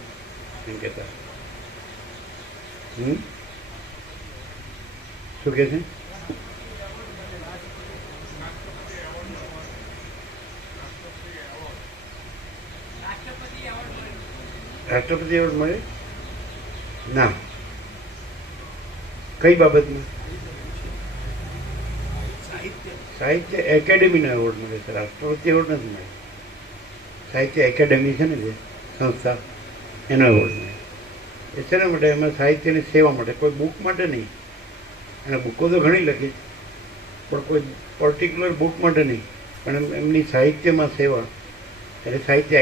કહેતા. શું કહે છે? રાષ્ટ્રપતિ એવોર્ડ મળે? ના. કઈ બાબતમાં? સાહિત્ય એકેડેમીનો એવોર્ડ મળે છે, રાષ્ટ્રપતિ એવોર્ડ નથી મળે. સાહિત્ય એકેડેમી છે ને જે સંસ્થા, એનો એવોર્ડ મળે. એ છે ને માટે એમાં સાહિત્યની સેવા માટે, કોઈ બુક માટે નહીં. અને બુકો તો ઘણી લખી, પણ કોઈ પર્ટિક્યુલર બુક માટે નહીં, પણ એમની સાહિત્યમાં સેવા, એટલે સાહિત્ય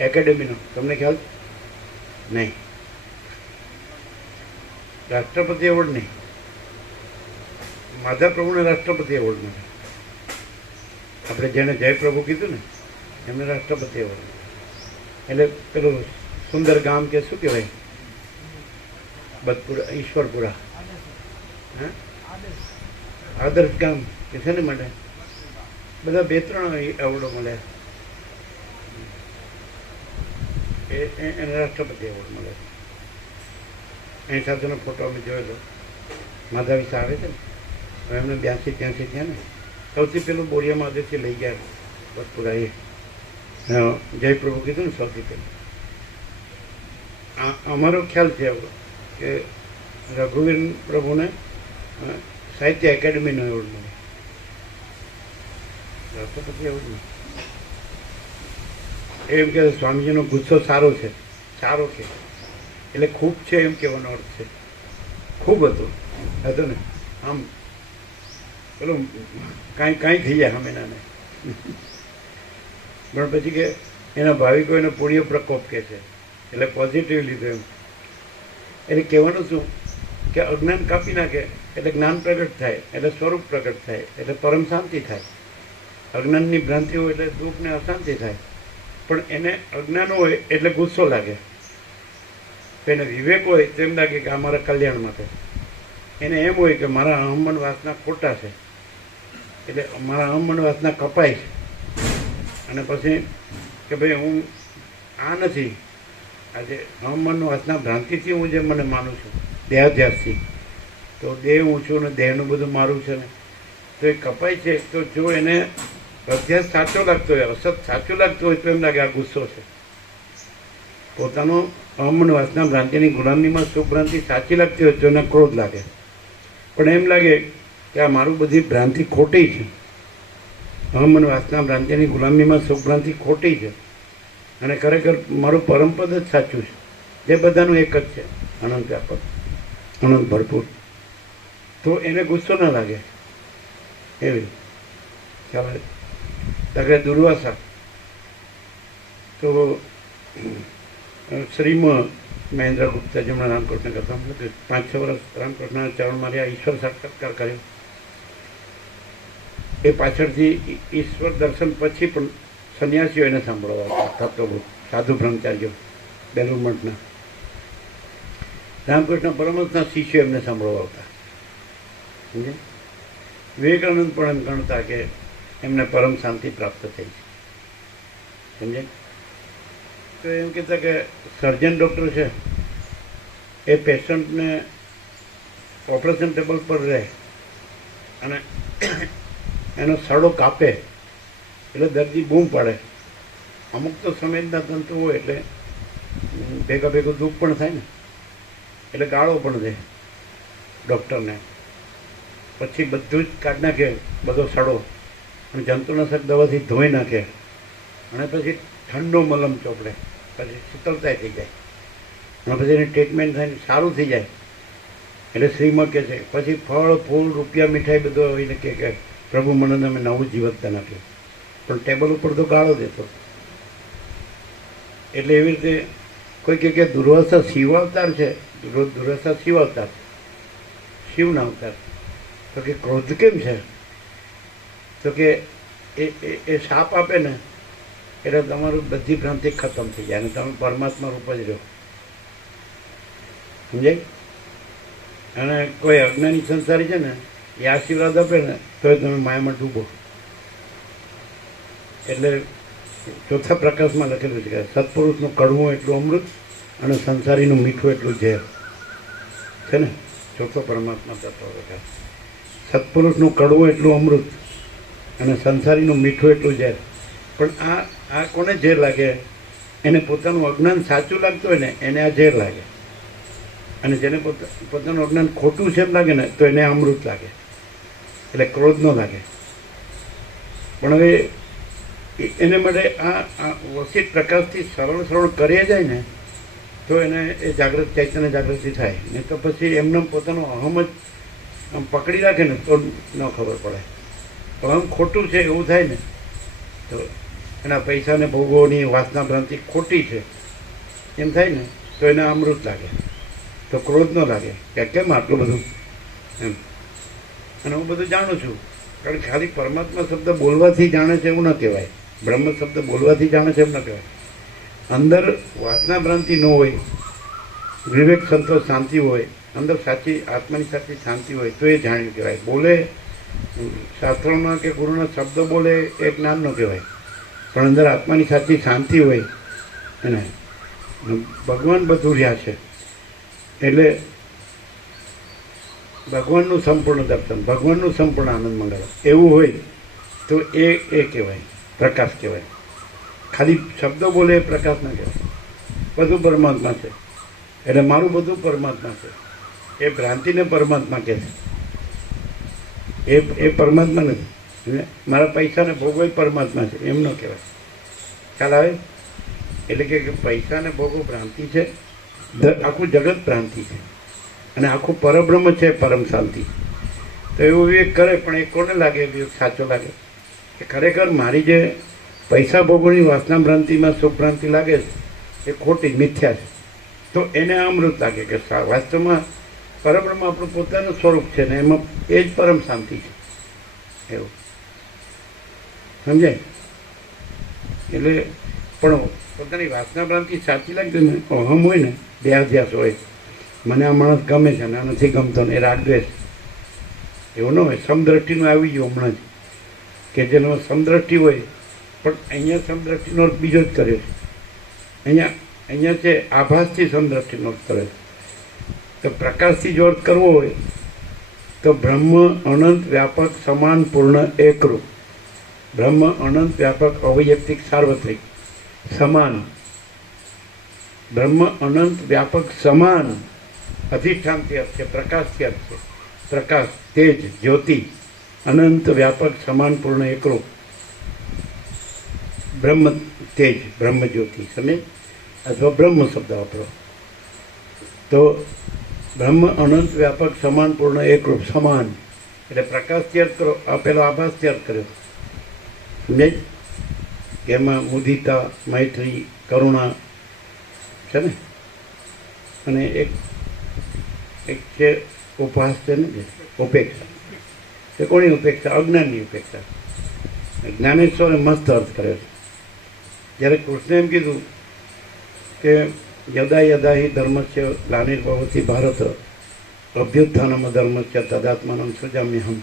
એકેડેમીનો. તમને ખ્યાલ? નહીં. રાષ્ટ્રપતિ એવોર્ડ નહીં. માધાપ્રભુને રાષ્ટ્રપતિ એવોર્ડ મળે. આપણે જેને જયપ્રભુ કીધું ને એમને રાષ્ટ્રપતિ એવોર્ડ. એટલે પેલું સુંદર ગામ કે શું કહેવાય, બદપુરા, ઈશ્વરપુરા, હા, આદર્શ ગામ કે છે ને માટે બધા 2-3 એવોર્ડો મળ્યા. એને રાષ્ટ્રપતિ એવોર્ડ મળે. એની સાથેનો ફોટો અમે જોયેલો. માધાવીસા આવે છે ને, હવે એમને 82-83 થયા ને. સૌથી પેલું બોરિયા મહાદેવથી લઈ ગયા બદપુરા, એ જયપ્રભુ કીધું ને સૌથી પહેલું. અમારો ખ્યાલ છે એવો કે રઘુવીર પ્રભુને સાહિત્ય એકેડેમીનો એવોર્ડ મળે, રાષ્ટ્રપતિ એવોર્ડ નહીં. એમ કે સ્વામીજીનો ગુસ્સો સારો છે, સારો છે એટલે ખૂબ છે એમ કહેવાનો અર્થ છે. ખૂબ હતો ને, આમ પેલું કાંઈ થઈ જાય અમે નાને. પણ પછી કે એના ભાવિકો એને પુણ્ય પ્રકોપ કહે છે, એટલે પોઝિટિવ લીધું એમ. એટલે કહેવાનું શું કે અજ્ઞાન કાપી નાખે એટલે જ્ઞાન પ્રગટ થાય, એટલે સ્વરૂપ પ્રગટ થાય, એટલે પરમ શાંતિ થાય. અજ્ઞાનની ભ્રાંતિ હોય એટલે દુઃખ ને અશાંતિ થાય. પણ એને અજ્ઞાન હોય એટલે ગુસ્સો લાગે. એને વિવેક હોય તો એમ લાગે કે આ મારા કલ્યાણ માટે. એને એમ હોય કે મારા અહમન વાસના ખોટા છે, એટલે મારા અહમન વાસના કપાય છે. અને પછી કે ભાઈ હું આ નથી, આજે અહમન વાસના ભ્રાંતિથી હું જે મને માનું છું દેહાધ્યાસથી, તો દેહ હું છું ને દેહનું બધું મારું છે ને, તો એ કપાય છે. તો જો એને અધ્યાસ સાચો લાગતો હોય, અસત સાચું લાગતું હોય તો એમ લાગે આ ગુસ્સો છે. પોતાનો અહમન વાસના ભ્રાંતિની ગુલામીમાં સુખ ભ્રાંતિ સાચી લાગતી હોય તો એને ક્રોધ લાગે. પણ એમ લાગે કે આ મારું બધી ભ્રાંતિ ખોટી છે, અહમન વાસના ભ્રાંતિની ગુલામીમાં સુખ ભ્રાંતિ ખોટી છે, અને ખરેખર મારું પરમપદ જ સાચું છે, જે બધાનું એક જ છે, અનંત વ્યાપક, અનંત ભરપૂર. તો એને ગુસ્સો ના લાગે એવી ખ્યાલ. દાખલે દુર્વાસા તો શ્રીમાં મહેન્દ્ર ગુપ્તા, જેમણે રામકૃષ્ણ કથા 5-6 વર્ષ રામકૃષ્ણના ચરણમાં રહ્યા, ઈશ્વર સાક્ષાત્કાર કર્યો. એ પાછળથી ઈશ્વર દર્શન પછી પણ સંન્યાસીઓ એને સાંભળવા તત્વબોધ, સાધુ બ્રહ્મચાર્યો બેલુર મઠના, રામકૃષ્ણ પરમહંસના શિષ્યો એમને સાંભળવા આવતા. સમજે? વિવેકાનંદ પણ એમ ગણતા કે એમને પરમ શાંતિ પ્રાપ્ત થઈ છે. સમજે? તો એમ કહેતા કે સર્જન ડૉક્ટર છે એ પેશન્ટને ઓપરેશન ટેબલ પર રહે અને એનો સડો કાપે એટલે દર્દી બૂમ પાડે. અમુક તો સંવેદના તંતુ હોય એટલે ભેગું દુઃખ પણ થાય ને, એટલે ગાળો પણ દે ડૉક્ટરને. પછી બધું જ કાઢી નાખે, બધો સડો, અને જંતુનાશક દવાથી ધોઈ નાખે, અને પછી ઠંડો મલમ ચોપડે, પછી શીતળતા થઈ જાય, અને પછી એની ટ્રીટમેન્ટ થાય, સારું થઈ જાય. એટલે શ્રીમાં કહે છે પછી ફળ ફૂલ રૂપિયા મીઠાઈ બધું આવીને કે પ્રભુ મને તમે નવું જીવતદાન આપ્યું, પણ ટેબલ ઉપર તો ગાળો દેતો. એટલે એવી રીતે કોઈ કે દુર્વાસા શિવ અવતાર છે, દુર્વાસા શિવ અવતાર, શિવના અવતાર. તો કે ક્રોધ કેમ છે? તો કે એ શાપ આપે ને એટલે તમારું બધી ભ્રાંતિ ખતમ થઈ જાય અને તમે પરમાત્મા રૂપ જ રહો. સમજાય? અને કોઈ અજ્ઞાની સંસારી છે ને એ આશીર્વાદ આપે ને તો તમે માયામાં ડૂબો. એટલે ચોથા પ્રકાશમાં લખેલું છે કે સત્પુરુષનું કડવું એટલું અમૃત અને સંસારીનું મીઠું એટલું ઝેર છે ને. ચોથો પરમાત્મા તત્વ પ્રકાશ. સત્પુરુષનું કડવું એટલું અમૃત અને સંસારીનું મીઠું એટલું ઝેર. પણ આ કોને ઝેર લાગે? એને પોતાનું અજ્ઞાન સાચું લાગતું હોય ને એને આ ઝેર લાગે, અને જેને પોતાનું અજ્ઞાન ખોટું છે એમ લાગે ને તો એને અમૃત લાગે. એટલે ક્રોધ ન લાગે. પણ હવે એને માટે આ વસિત પ્રકાશથી સરળ કરીએ જાય ને તો એને એ જાગૃત ચૈતન્ય જાગૃતિ થાય. નહીં તો પછી એમને પોતાનો અહમ જ આમ પકડી રાખે ને તો ન ખબર પડે. અહમ ખોટું છે એવું થાય ને તો એના પૈસાને ભોગવવાની વાસના ભ્રાંતિ ખોટી છે એમ થાય ને તો એને અમૃત લાગે, તો ક્રોધ ન લાગે કે કેમ આટલું બધું એમ. અને હું બધું જાણું છું, કારણ કે ખાલી પરમાત્મા શબ્દ બોલવાથી જાણે છે એવું ન કહેવાય, બ્રહ્મ શબ્દ બોલવાથી જાણે છે એમ ન કહેવાય. અંદર વાસના ભ્રાંતિ ન હોય, વિવેક સંતોષ શાંતિ હોય, અંદર સાચી આત્માની સાચી શાંતિ હોય તો એ જાણ્યું કહેવાય. બોલે શાસ્ત્રોના કે ગુરુના શબ્દો બોલે એ જ્ઞાન ન કહેવાય, પણ અંદર આત્માની સાચી શાંતિ હોય એને ભગવાન બધું રહ્યા છે એટલે ભગવાનનું સંપૂર્ણ દર્શન, ભગવાનનું સંપૂર્ણ આનંદ મંગળ એવું હોય તો એ કહેવાય પ્રકાશ કહેવાય. ખાલી શબ્દો બોલે એ પ્રકાશ ના કહેવાય. બધું પરમાત્મા છે એટલે મારું બધું પરમાત્મા છે એ ભ્રાંતિને પરમાત્મા કહે છે. એ પરમાત્મા નથી. મારા પૈસાને ભોગવો પરમાત્મા છે એમ ન કહેવાય. ખ્યાલ આવે? એટલે કે પૈસાને ભોગવો ભ્રાંતિ છે, આખું જગત ભ્રાંતિ છે અને આખું પરબ્રહ્મ છે પરમ શાંતિ. તો એવું વિવેક કરે પણ એ કોને લાગે વિવેક સાચો લાગે કે ખરેખર મારી જે પૈસા ભોગવવાની વાસના ભ્રાંતિમાં સુખ ભ્રાંતિ લાગે છે એ ખોટી મિથ્યા છે, તો એને અમૃત લાગે કે વાસ્તવમાં પરબ્રહ્મ આપણું પોતાનું સ્વરૂપ છે ને એમાં એ જ પરમ શાંતિ છે એવું. સમજાય? એટલે પણ પોતાની વાસના ભ્રાંતિ સાચી લાગતી ને અહમ હોય ને, દેહાધ્યાસ હોય, મને આ માણસ ગમે છે ને આ નથી ગમતો ને એ રાગદ્વેષ, એવું ન હોય. સમદ્રષ્ટિનું આવી ગયું હમણાં જ કે જેનો સમદ્રષ્ટિ હોય પણ અહીંયા સમદ્રષ્ટિનો અર્થ બીજો જ કર્યો છે. અહીંયા છે આભાસથી સમદ્રષ્ટિનો અર્થ કરે છે. તો પ્રકાશથી જો અર્થ કરવો હોય તો બ્રહ્મ અનંત વ્યાપક સમાન પૂર્ણ એકરૂપ. બ્રહ્મ અનંત વ્યાપક અવૈયક્તિક સાર્વત્રિક સમાન. બ્રહ્મ અનંત વ્યાપક સમાન અધિષ્ઠાનથી અર્થ છે, પ્રકાશથી અર્થ છે. પ્રકાશ, તેજ, જ્યોતિ, અનંત વ્યાપક સમાન પૂર્ણ એકરૂપ. બ્રહ્મ તેજ, બ્રહ્મ જ્યોતિ, સમજ, અથવા બ્રહ્મ શબ્દ વાપરો. તો બ્રહ્મ અનંત વ્યાપક સમાન પૂર્ણ એકરૂપ સમાન એટલે પ્રકાશથી અર્થ કરો. આ પેલો આભાસથી અર્થ કર્યો, સમજે કે એમાં મુદિતા, મૈત્રી, કરુણા છે ને, અને એક છે ઉપહાસ છે ને, ઉપેક્ષા. તે કોની ઉપેક્ષા? અજ્ઞાનની ઉપેક્ષા. જ્ઞાનેશ્વરે મસ્ત અર્થ કર્યો છે. જ્યારે કૃષ્ણે એમ કીધું કે યદા યદા હિ ધર્મસ્ય ગ્લાનિર્ભવતિ ભારત અભ્યુત્થાનમ ધર્મસ્ય તદાત્માનમ સૃજામ્યહમ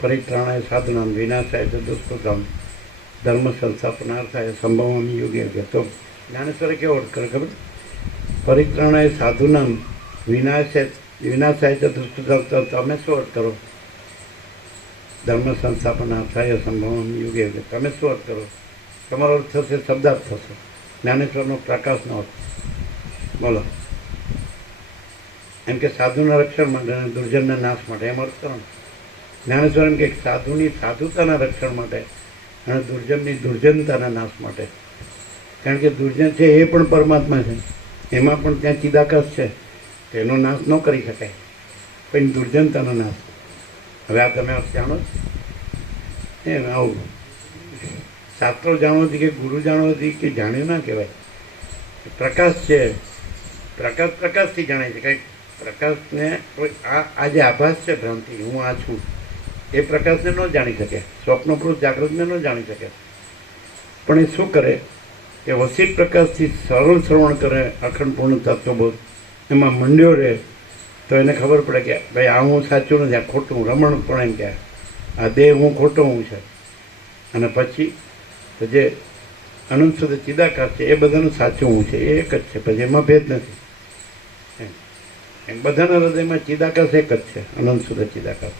પરિત્રાણાય સાધનામ વિનાશાય ચ દુષ્કૃતામ ધર્મ સંસ્થાપનાર્થાય સંભવામી યુગે યુગે. તો જ્ઞાનેશ્વરે કેવો અર્થ કરે ખબર? પરિત્રાણાય સાધુનામ વિનાશાય ચ દુષ્કૃતામ. તો તમે શું અર્થ કરો? ધર્મ સંસ્થાપનાર્થાય સંભવામી યુગે યુગે. તમે શું અર્થ કરો? તમારો અર્થ થશે શબ્દાર્થ થશે. જ્ઞાનેશ્વરનો પ્રકાશનો અર્થ બોલો. એમ કે સાધુના રક્ષણ માટે અને દુર્જનના નાશ માટે, એમ અર્થ કરો. જ્ઞાનેશ્વર એમ કે સાધુની સાધુતાના રક્ષણ માટે અને દુર્જનની દુર્જનતાના નાશ માટે. કારણ કે દુર્જન છે એ પણ પરમાત્મા છે, એમાં પણ ત્યાં ચિદાકાશ છે, તેનો નાશ ન કરી શકાય, પણ દુર્જનતાનો નાશ. હવે આ તમે જાણો છો એમ આવું શાસ્ત્રો જાણવાથી કે ગુરુ જાણવાથી કે જાણ્યું ના કહેવાય. પ્રકાશ છે, પ્રકાશ પ્રકાશથી જાણે છે. કંઈક પ્રકાશને આ જે આભાસ છે, ભ્રાંતિ, હું આ છું, એ પ્રકાશને ન જાણી શકે. સ્વપ્નપુરુષ જાગૃતને ન જાણી શકે. પણ એ શું કરે કે વસીત પ્રકાશથી સરળ શ્રવણ કરે, અખંડ પૂર્ણ તત્વબોધ એમાં મંડ્યો રહે, તો એને ખબર પડે કે ભાઈ આ હું સાચું નથી, આ ખોટું. રમણ પણ એમ કે આ દેહ હું ખોટો હું છે. અને પછી તો જે અનંત સુધી ચિદાકાશ છે એ બધાનું સાચું હું છે, એ એક જ છે, પછી એમાં ભેદ નથી. એમ બધાના હૃદયમાં ચિદાકાશ એક જ છે, અનંત સુધી ચિદાકાશ.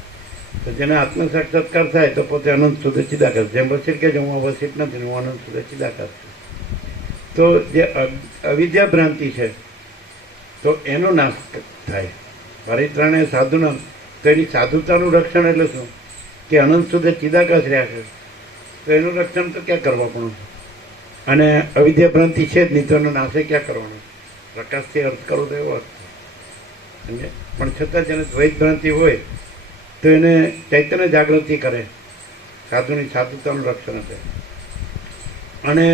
તો જેને આત્મ સાક્ષાત્કાર થાય તો પોતે અનંત સુધી ચિદાકાશ. જેમ વસીત કે હું વસીત નથી, હું અનંત સુધી ચિદાકાશ છું. તો જે અવિદ્યા ભ્રાંતિ છે તો એનો નાશ થાય. પરિત્રાણે સાધુના, તો એની સાધુતાનું રક્ષણ એટલે શું કે અનંત સુધી ચિદાકાશ રહ્યા છે, તો એનું રક્ષણ તો ક્યાં કરવા પણ. અને અવિદ્યા ભ્રાંતિ છે જ નહીં, તો એનો નાશે ક્યાં કરવાનો? પ્રકાશથી અર્થ કરો તો એવો અર્થ. પણ છતાં જેને દ્વૈત ભ્રાંતિ હોય તો એને ચૈતન્ય જાગૃતિ કરે, સાધુની સાધુતાનું રક્ષણ કરે. અને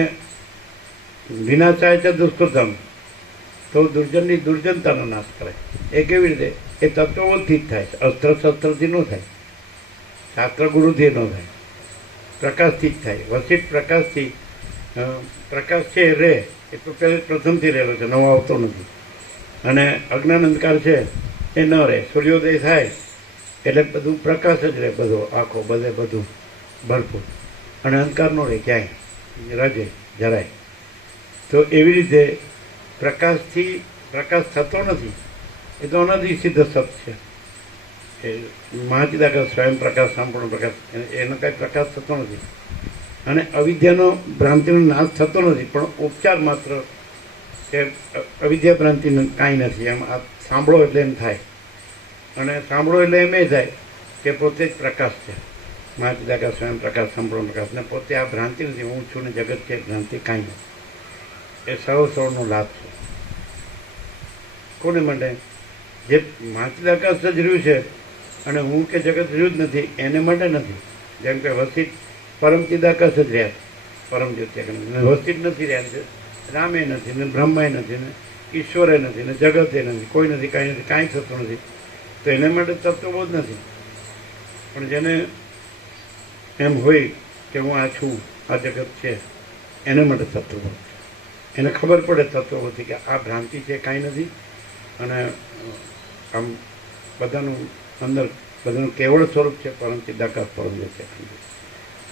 વિનાશાય છે દુષ્કૃતમ, તો દુર્જનની દુર્જનતાનો નાશ કરે. એ કેવી રીતે? એ તત્વોથી જ થાય છે, અસ્ત્ર શસ્ત્રથી ન થાય, શાસ્ત્ર ગુરુથી ન થાય, પ્રકાશથી જ થાય. વસીત પ્રકાશથી. પ્રકાશ છે એ રહે, એ તો પ્રથમથી રહેલો છે, નવો આવતો નથી. અને અજ્ઞાન અંધકાર છે એ ન રહે. સૂર્યોદય થાય એટલે બધું પ્રકાશ જ રહે, બધો આખો બધે બધું ભરપૂર. અને અંધકાર ન રહે ક્યાંય, રજે જરાય. તો એવી રીતે પ્રકાશથી પ્રકાશ થતો નથી, એ તો અનાદિ સિદ્ધ સત છે. એ મહાચિદાકાશ સ્વયં પ્રકાશ, સંપૂર્ણ પ્રકાશ, એનો કાંઈ પ્રકાશ થતો નથી. અને અવિદ્યાનો ભ્રાંતિનો નાશ થતો નથી, પણ ઉપચાર માત્ર કે અવિદ્યા ભ્રાંતિનો કાંઈ નથી. એમ આ સાંભળો એટલે એમ થાય, અને સાંભળો એટલે એમ એ થાય કે પોતે જ પ્રકાશ છે, મહાચિદાકાશ સ્વયં પ્રકાશ, સંપૂર્ણ પ્રકાશ. ને પોતે આ ભ્રાંતિ નથી, હું છું ને જગત છે, ભ્રાંતિ કાંઈ નથી. એ સર્વનો લાભ છે. કોને માટે? જે મહાચિદાકાશ જ રહ્યું છે અને હું કે જગત રહ્યું જ નથી, એને માટે નથી. જેમ કે વસીત પરમ ચિદાકાશ જ રહ્યા, પરમ જ્યોતિ વસીત નથી રહ્યા છે, રામે નથી ને બ્રહ્માય નથી ને ઈશ્વરે નથી ને જગતે નથી, કોઈ નથી, કાંઈ નથી, કાંઈ થતું નથી. તો એને માટે તત્વબોધ નથી. પણ જેને એમ હોય કે હું આ છું, આ જગત છે, એને માટે તત્વબોધ છે. એને ખબર પડે તત્વોથી કે આ ભ્રાંતિ છે, કાંઈ નથી. અને આમ બધાનું અંદર બધાનું કેવળ સ્વરૂપ છે, પરમ ચિદાકાશ પરમ છે.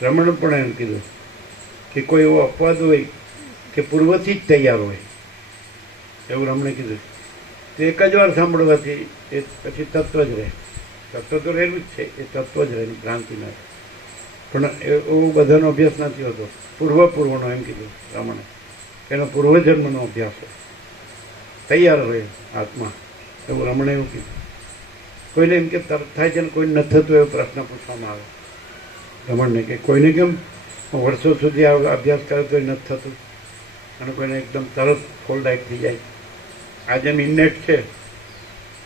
રમણ પણ એમ કીધું કે કોઈ એવો અપવાદ હોય કે પૂર્વથી જ તૈયાર હોય, એવું રમણે કીધું. તો એક જ વાર સાંભળવાથી એ પછી તત્વ જ રહે. તત્વ તો રહેલું જ છે, એ તત્વ જ રહે, ભ્રાંતિ ના. પણ એવો બધાનો અભ્યાસ નથી હોતો, પૂર્વનો એમ કીધું રમણે. એનો પૂર્વજન્મનો અભ્યાસ હોય, તૈયાર હોય આત્મા, એવું રમણે એવું કીધું. કોઈને એમ કે તરત થાય છે ને કોઈને નથી થતું, એવો પ્રશ્ન પૂછવામાં આવે રમણને કે કોઈને કેમ વર્ષો સુધી આ અભ્યાસ કરે તો નથી થતું, અને કોઈને એકદમ તરત ફોલ્ડ આઉટ થઈ જાય. આ જેમ ઇન્નેટ છે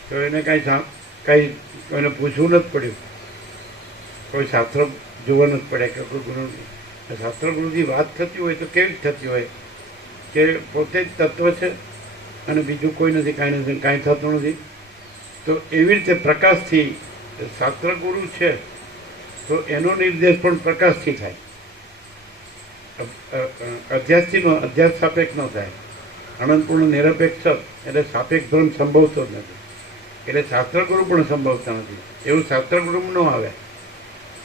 તો એને કાંઈ કોઈને પૂછવું નથી પડ્યું, કોઈ શાસ્ત્ર જોવા નથી પડ્યા કે કોઈ ગુરુ શાસ્ત્ર ગુરુજી વાત થતી હોય તો કેવી થતી હોય કે પોતે જ તત્વ છે અને બીજું કોઈ નથી, કાંઈ નથી, કાંઈ થતું નથી. તો એવી રીતે પ્રકાશથી શાસ્ત્ર ગુરુ છે તો એનો નિર્દેશ પણ પ્રકાશથી થાય, અધ્યાસ સાપેક્ષ ન થાય. અનંતપૂર્ણ નિરપેક્ષ એટલે સાપેક્ષ ભ્રમ સંભવતો જ નથી, એટલે શાસ્ત્રગુરુ પણ સંભવતા નથી. એવું શાસ્ત્રગુરુમાં ન આવે.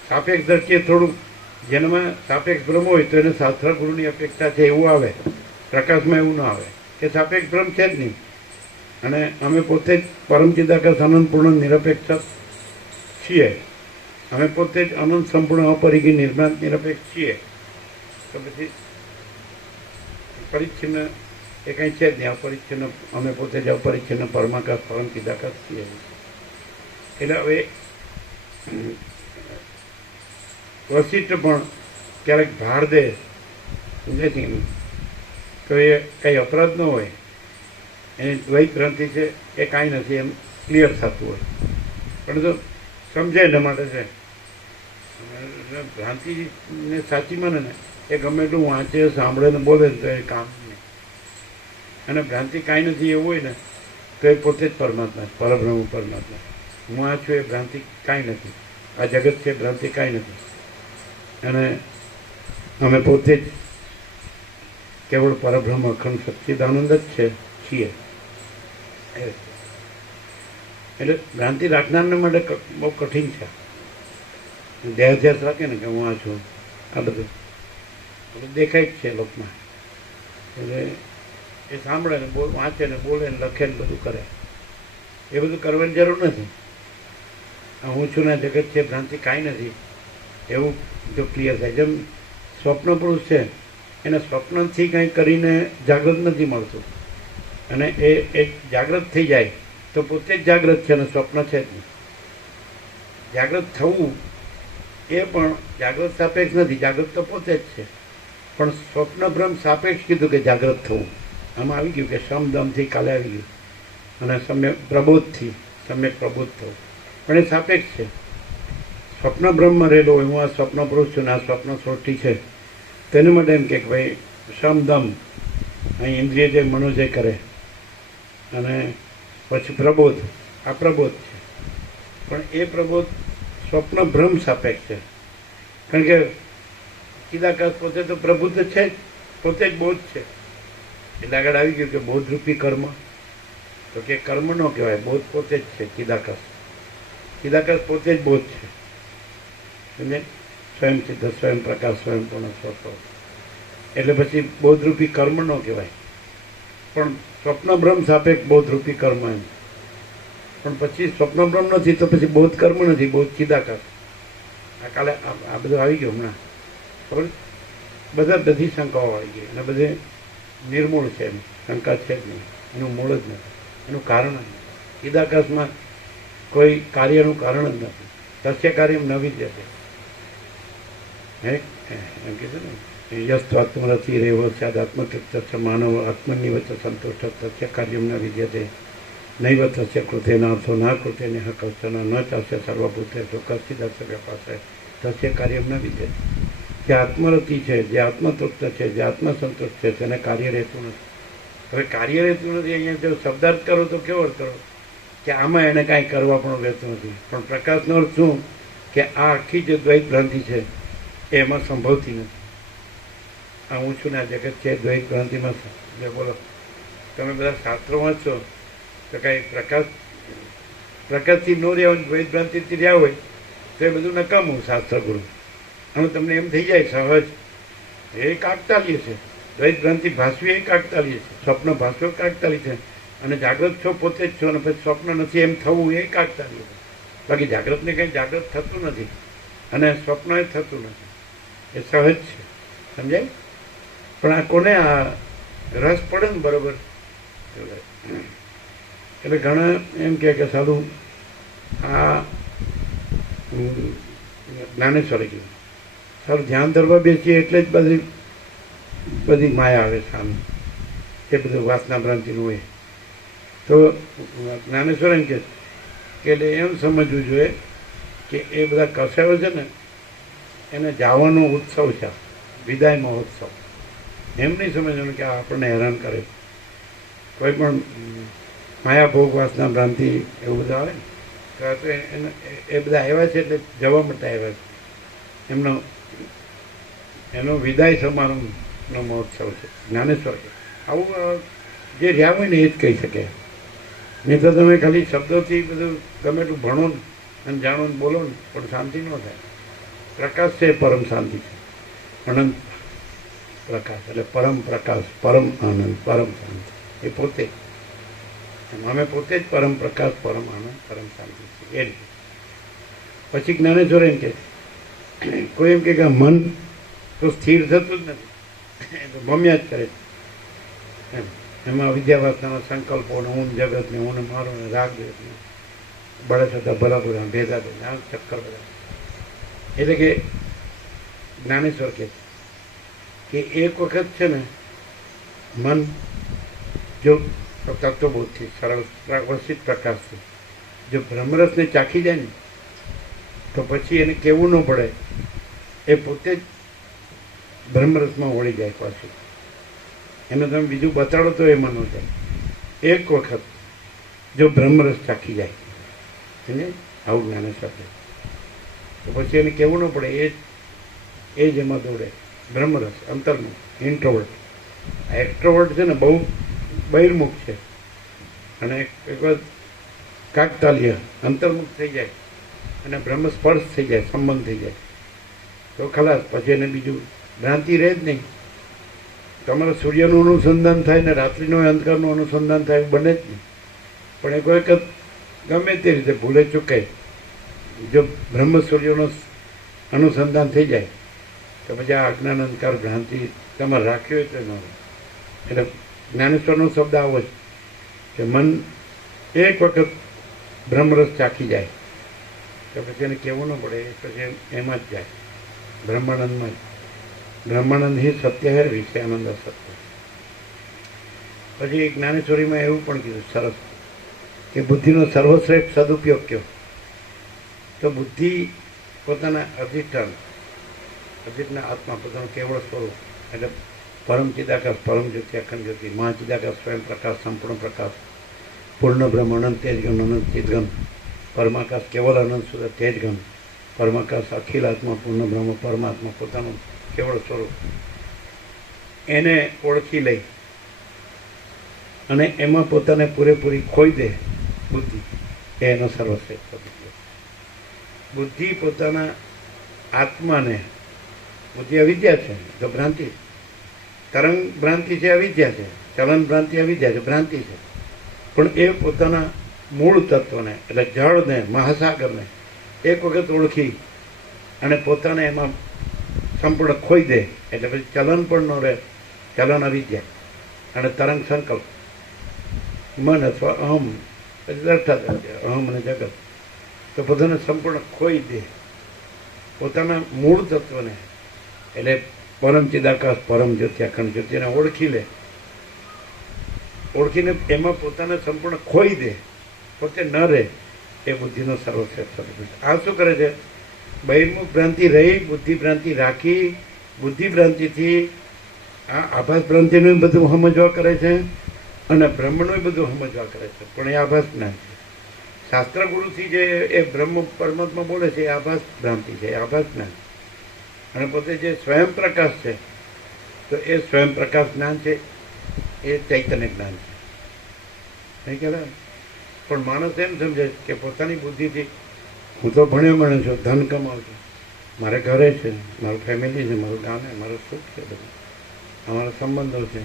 સાપેક્ષ દ્રષ્ટિએ થોડુંક જેનામાં સાપેક્ષ ભ્રમ હોય તો એને શાસ્ત્રગુરુની અપેક્ષા છે એવું આવે. પ્રકાશમાં એવું ન આવે કે સાપેક્ષ ભ્રમ છે જ નહીં, અને અમે પોતે જ પરમચિદાકાશ અનંતપૂર્ણ નિરપેક્ષ છીએ. અમે પોતે જ અનંત સંપૂર્ણ અપરિગી નિર્માણ નિરપેક્ષ છીએ. તો પછી પરિચ્છિન્ન એ કંઈ છે જ નહીં. અપરિચ્છિન્ન અમે પોતે જ અપરિચ્છિન્ન પરમાકાશ પરમચિદાકાશ છીએ. એટલે હવે વશિષ્ઠ પણ ક્યારેક ભાર દે સમજે તો એ કંઈ અપરાધ ન હોય, એની દ્વૈત ભ્રાંતિ છે એ કાંઈ નથી એમ ક્લિયર થતું હોય, પણ તો સમજે એટલા માટે છે. ભ્રાંતિને સાચી માને ને એ ગમે એટલું વાંચે સાંભળે ને બોલે ને તો એ કામ નહીં. અને ભ્રાંતિ કાંઈ નથી એવું હોય ને તો એ પોતે જ પરમાત્મા, પરબ્રહ્મ પરમાત્મા. હું આ છું એ ભ્રાંતિ કાંઈ નથી, આ જગત છે ભ્રાંતિ કાંઈ નથી, અને અમે પોતે જ કેવળ પરબ્રહ્મ અખંડ સચ્ચિદાનંદ જ છીએ. એટલે ભ્રાંતિ રાખનારને માટે બહુ કઠિન છે. દેહાધ્યાસ રાખે ને કે હું આ છું, આ બધું દેખાય જ છે લોકમાં. એટલે એ સાંભળે ને વાંચે ને બોલે ને લખે ને બધું કરે, એ બધું કરવાની જરૂર નથી. હું છું ને જગત છે ભ્રાંતિ કાંઈ નથી એવું જો ક્લિયર થાય. જેમ સ્વપ્ન પુરુષ છે એને સ્વપ્નથી કંઈ કરીને જાગૃત નથી મળતું, અને એ જાગૃત થઈ જાય તો પોતે જ જાગૃત છે અને સ્વપ્ન છે જ નહીં. જાગૃત થવું એ પણ જાગૃત સાપેક્ષ નથી, જાગૃત તો પોતે જ છે, પણ સ્વપ્ન ભ્રમ સાપેક્ષ કીધું કે જાગૃત થવું. આમાં આવી ગયું કે સમદમથી કાલે આવી ગયું, અને સમ્યક પ્રબોધથી સમ્યક પ્રબોધ થવું, પણ એ સાપેક્ષ છે. સ્વપ્ન બ્રહ્મ રહેલો હોય, હું આ સ્વપ્ન પુરુષ છું ને આ સ્વપ્ન સૃષ્ટિ છે, તેને માટે એમ કે ભાઈ સમદમ અહીં ઇન્દ્રિય જે મનોજય કરે, અને પછી પ્રબોધ, આ પ્રબોધ છે. પણ એ પ્રબોધ સ્વપ્ન ભ્રમ સાપેક્ષ છે, કારણ કે ચિદાકાશ પોતે તો પ્રભુ તો છે જ, પોતે જ બોધ છે. એટલે આગળ આવી ગયું કે બોધરૂપી કર્મ, તો કે કર્મ ન કહેવાય, બોધ પોતે જ છે. ચિદાકાશ પોતે જ બોધ છે, સમજે? સ્વયં સિદ્ધ, સ્વયં પ્રકાશ, સ્વયં પૂર્ણ સ્વસ્વ. એટલે પછી બોધરૂપી કર્મ ન કહેવાય, પણ સ્વપ્ન બ્રહ્મ સાપેક્ષ બોધરૂપી કર્મ એમ. પણ પછી સ્વપ્ન બ્રહ્મ નથી તો પછી બોધ કર્મ નથી, બોધ ચિદાકાશ. આ કાલે આ બધું આવી ગયું હમણાં, ખબર? બધી શંકાઓ આવી ગઈ, અને બધે નિર્મૂળ છે, એમ શંકા છે જ નહીં, એનું મૂળ જ નથી, એનું કારણ જ નથી. ચિદાકાશમાં કોઈ કાર્યનું કારણ જ નથી. તસ્ય કાર્યમ નવી જ છે. એમ કીધું ને, યસ્તુ આત્મરથી રેવો સ્યાદાત્મતૃપ્ત માનવ આત્મનિવત સંતુષ્ટ તસ્ય કાર્યમ ન વિદ્યતે નૈવ તસ્ય કૃતેનાર્થો ના કૃતેને કૌશલ ન ચાસ્ય સર્વભૂતે કશ્ચિદાસ્ય વ્યાપાસે તસ્ય કાર્યમ ન વિદ્યતે. જે આત્મરતિ છે, જે આત્મતૃપ્ત છે, જે આત્મસંતુષ્ટ છે, તેને કાર્ય રહેતું નથી. હવે કાર્ય રહેતું નથી, અહીંયા જો શબ્દાર્થ કરો તો કેવો અર્થ કરો કે આમાં એને કાંઈ કરવા પણ રહેતું નથી. પણ પ્રકાશનો અર્થ શું કે આ આખી જે દ્વૈત ભ્રાંતિ છે એ એમાં સંભવતી નથી. આ હું છું ને આ જગત છે દ્વૈત ભ્રાંતિમાં. જે બોલો તમે બધા શાસ્ત્રો વાંચો તો કાંઈ પ્રકાશથી ન રહ્યા હોય, દ્વૈત ભ્રાંતિથી રહ્યા હોય તો એ બધું નકામું શાસ્ત્ર ગુરુ. અને તમને એમ થઈ જાય સહજ એ કાકતાલીય છે. દ્વૈત ભ્રાંતિ ભાસવી એ કાકતાલીય છે, સ્વપ્ન ભાસવો કાકતાલી છે, અને જાગૃત છો પોતે જ છો, અને પછી સ્વપ્ન નથી એમ થવું એ કાકતાલીય છે. બાકી જાગૃતને કંઈ જાગૃત થતું નથી, અને સ્વપ્ન એ થતું નથી, એ સહજ છે. સમજાય? પણ આ કોને આ રસ પડે ને બરોબર. એટલે ઘણા એમ કે સારું આ જ્ઞાનેશ્વરે ગયું સારું ધ્યાન ધરવા બેસીએ એટલે જ બધી માયા આવે સામે, એ બધું વાસના ભ્રાંતિનું હોય. તો જ્ઞાનેશ્વર એમ કે એટલે એમ સમજવું જોઈએ કે એ બધા કસાયો છે ને એને જવાનો ઉત્સવ છે, વિદાય મહોત્સવ. એમ નહીં સમજવાનું કે આ આપણને હેરાન કરે. કોઈ પણ માયા ભોગ વાસના ભ્રાંતિ એવું બધું આવે ને તો એ બધા આવ્યા છે એટલે જવા માટે આવ્યા છે. એનો વિદાય સમારંભનો મહોત્સવ છે જ્ઞાનેશ્વર. આવું જે રહ્યા હોય ને એ જ કહી શકે. નહીં તો તમે ખાલી શબ્દોથી બધું ગમે એટલું ભણો ને અને જાણો ને બોલો ને પણ શાંતિ ન થાય. પ્રકાશ છે પરમ શાંતિ છે, અનંત પ્રકાશ એટલે પરમ પ્રકાશ, પરમ આનંદ, પરમ શાંતિ એ પોતે. અમે પોતે જ પરમ પ્રકાશ, પરમ આનંદ, પરમ શાંતિ છે. એ રીતે પછી જ્ઞાનેશ્વર એમ કે કોઈ એમ કે મન તો સ્થિર થતું જ નથી, ભમ્યા જ કરે છે એમ. એમાં વિદ્યાવાસનાના સંકલ્પો ને હું જગત ને હું મારો ને રાગ ને બળે છતાં ભલા ભલા ભેદા ભેદા ચક્કર બધા. એટલે કે જ્ઞાનેશ્વર કે એક વખત છે ને મન જો તત્વબોધથી સરળ વ્યવસ્થિત પ્રકાશથી જો બ્રહ્મરસને ચાખી જાય ને તો પછી એને કહેવું ન પડે, એ પોતે જ બ્રહ્મરસમાં વળી જાય પાછું. એને તમે બીજું બતાડો તો એમાં ન જાય. એક વખત જો બ્રહ્મરસ ચાખી જાય સમજે આવું જ્ઞાનેશ્વર તો પછી એને કહેવું ન પડે, એ જ એમાં દોડે. બ્રહ્મરસ અંતરનું ઇન્ટ્રોવર્ટ. આ એક્ટ્રોવર્ટ છે ને બહુ બહિર્મુખ છે અને એક વાર કાકતાલીય અંતર્મુખ થઈ જાય અને બ્રહ્મ સ્પર્શ થઈ જાય, સંબંધ થઈ જાય તો ખલાસ. પછી એને બીજું ભ્રાંતિ રહે જ નહીં. તમારે સૂર્યનું અનુસંધાન થાય ને રાત્રિનો અંધકારનું અનુસંધાન થાય બને જ નહીં. પણ એક વખત ગમે તે રીતે ભૂલે ચૂકે જો બ્રહ્મ સૂર્યનો અનુસંધાન થઈ જાય તો પછી આ અજ્ઞાન અંધકાર ભ્રાંતિ તમારે રાખ્યો હોય તો ન હોય. એટલે જ્ઞાનેશ્વરનો શબ્દ આવો જ કે મન એક વખત બ્રહ્મરસ ચાખી જાય તો પછી એને કહેવું ન પડે, પછી એમાં જ જાય બ્રહ્માનંદમાં જ. બ્રહ્માનંદ ही સત્ય હે, વિષયાનંદ સત્ય. પછી જ્ઞાનેશ્વરીમાં એવું પણ કીધું સરસ કે બુદ્ધિનો સર્વશ્રેષ્ઠ સદુપયોગ કયો તો બુદ્ધિ પોતાના અધિષ્ઠાના આત્મા પોતાનું કેવળ સ્વરૂપ એટલે પરમ ચિદાકાશ, પરમ જ્યોતિ, અખંડ જ્યોતિ, મહાચિદાકાશ, સ્વયં પ્રકાશ, સંપૂર્ણ પ્રકાશ, પૂર્ણ બ્રહ્મ, અનંત તેજગમ, અનંત ચિદગમ, પરમાકાશ, કેવલ અનંત સુધ તેજગમ, પરમાકાશ, અખિલ આત્મા, પૂર્ણ બ્રહ્મ, પરમાત્મા પોતાનું કેવળ સ્વરૂપ. એને ઓળખી લઈ અને એમાં પોતાને પૂરેપૂરી ખોઈ દે બુદ્ધિ, એનો સર્વશ્રેષ્ઠ ઉપયોગ. બુદ્ધિ પોતાના આત્માને, બુદ્ધિ અવિદ્યા છે તો ભ્રાંતિ, તરંગ ભ્રાંતિ છે અવિદ્યા છે, ચલન ભ્રાંતિ અવિદ્યા છે ભ્રાંતિ છે. પણ એ પોતાના મૂળ તત્વને એટલે જળને, મહાસાગરને એક વખત ઓળખી અને પોતાને એમાં સંપૂર્ણ ખોઈ દે એટલે પછી ચલન પણ ન રહે. ચલન અવિદ્યા અને તરંગ સંકલ્પ, મન અથવા અહમ અર્થાત અહમ અને જગત તો પોતાને સંપૂર્ણ ખોઈ દે પોતાના મૂળ તત્વને એટલે પરમ ચિદાકાશ, પરમ જ્યોતિ, અખંડ જ્યોતિને ઓળખી લે. ઓળખીને એમાં પોતાને સંપૂર્ણ ખોઈ દે, પોતે ન રહે, એ બુદ્ધિનો સર્વશ્રેષ્ઠ સદુપયોગ. આ શું કરે છે? બહિર્મુખ ભ્રાંતિ રહી, બુદ્ધિ ભ્રાંતિ રાખી, બુદ્ધિ ભ્રાંતિથી આ આભાસ ભ્રાંતિનું બધું સમજવા કરે છે અને બ્રહ્મનું બધું સમજવા કરે છે. પણ એ આભાસ જ્ઞાન છે. શાસ્ત્ર ગુરુથી જે એ બ્રહ્મ પરમાત્મા બોલે છે એ આભાસ ભ્રાંતિ છે, એ આભાસ જ્ઞાન. અને પોતે જે સ્વયં પ્રકાશ છે તો એ સ્વયં પ્રકાશ જ્ઞાન છે, એ ચૈતન્ય જ્ઞાન છે. નહીં કહેવાય? પણ માણસ એમ સમજે કે પોતાની બુદ્ધિથી હું તો ભણ્યો મને છું, ધન કમાવું છું, મારે ઘરે છે, મારું ફેમિલી છે, મારું ગામ છે, મારું સુખ છે, બધું અમારા સંબંધો છે.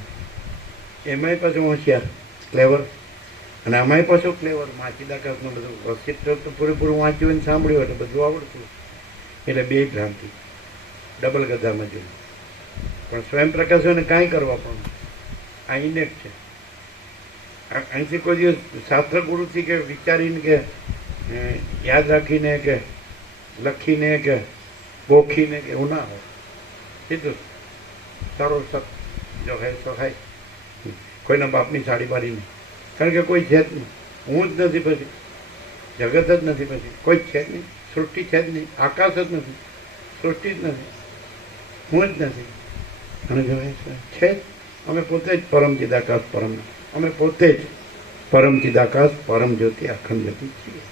એમાંય પાછું હોશિયાર, ક્લેવર, અને આમાંય પાછું ક્લેવર. માચીદાકાશનું બધું વસિત તો પૂરેપૂરું વાંચ્યું હોય ને સાંભળ્યું એટલે બધું આવડતું. એટલે બે ભ્રાંતિ, ડબલ ગધામાં જોયું. પણ સ્વયં પ્રકાશ હોય ને કાંઈ કરવા પણ આ ઇનેક છે. અહીંથી કોઈ દિવસ શાસ્ત્ર ગુરુથી કે વિચારીને કે યાદ રાખીને કે લખીને કે ગોખીને કે એવું ના હોય, સીધું સારો સત જો હે તો હે, કોઈના બાપની સાડી બારી નહીં, કારણ કે કોઈ છે જ નહીં, હું જ નથી, પછી જગત જ નથી, પછી કોઈ જ છે જ નહીં, સૃષ્ટિ છે જ નહીં, આકાશ જ નથી, સૃષ્ટિ જ નથી, હું જ નથી. અને જો છે જ, અમે પોતે જ પરમ ચિદાકાશ પરમ, અમે પોતે જ પરમ ચિદાકાશ પરમ જ્યોતિ અખંડ જ્યોતિ છીએ.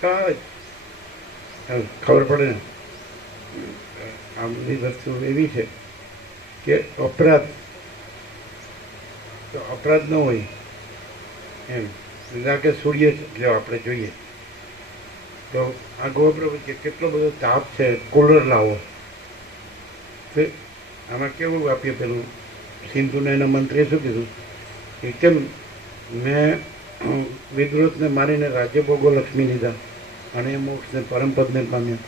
સહજ ખબર પડે ને. આ બધી વસ્તુ એવી છે કે અપરાધ તો અપરાધ ન હોય એમ. કે સૂર્ય જો આપણે જોઈએ તો આ ગોબ્ર વચ્ચે કેટલો બધો તાપ છે, કુલર લાવો તો આમાં કેવું આપીએ. પેલું સિંધુને એના મંત્રીએ શું કીધું કે કેમ મેં વિદ્રોતને મારીને રાજ્યભોગો લક્ષ્મી લીધા અને એ મોક્ષને પરમપદને પામ્યા,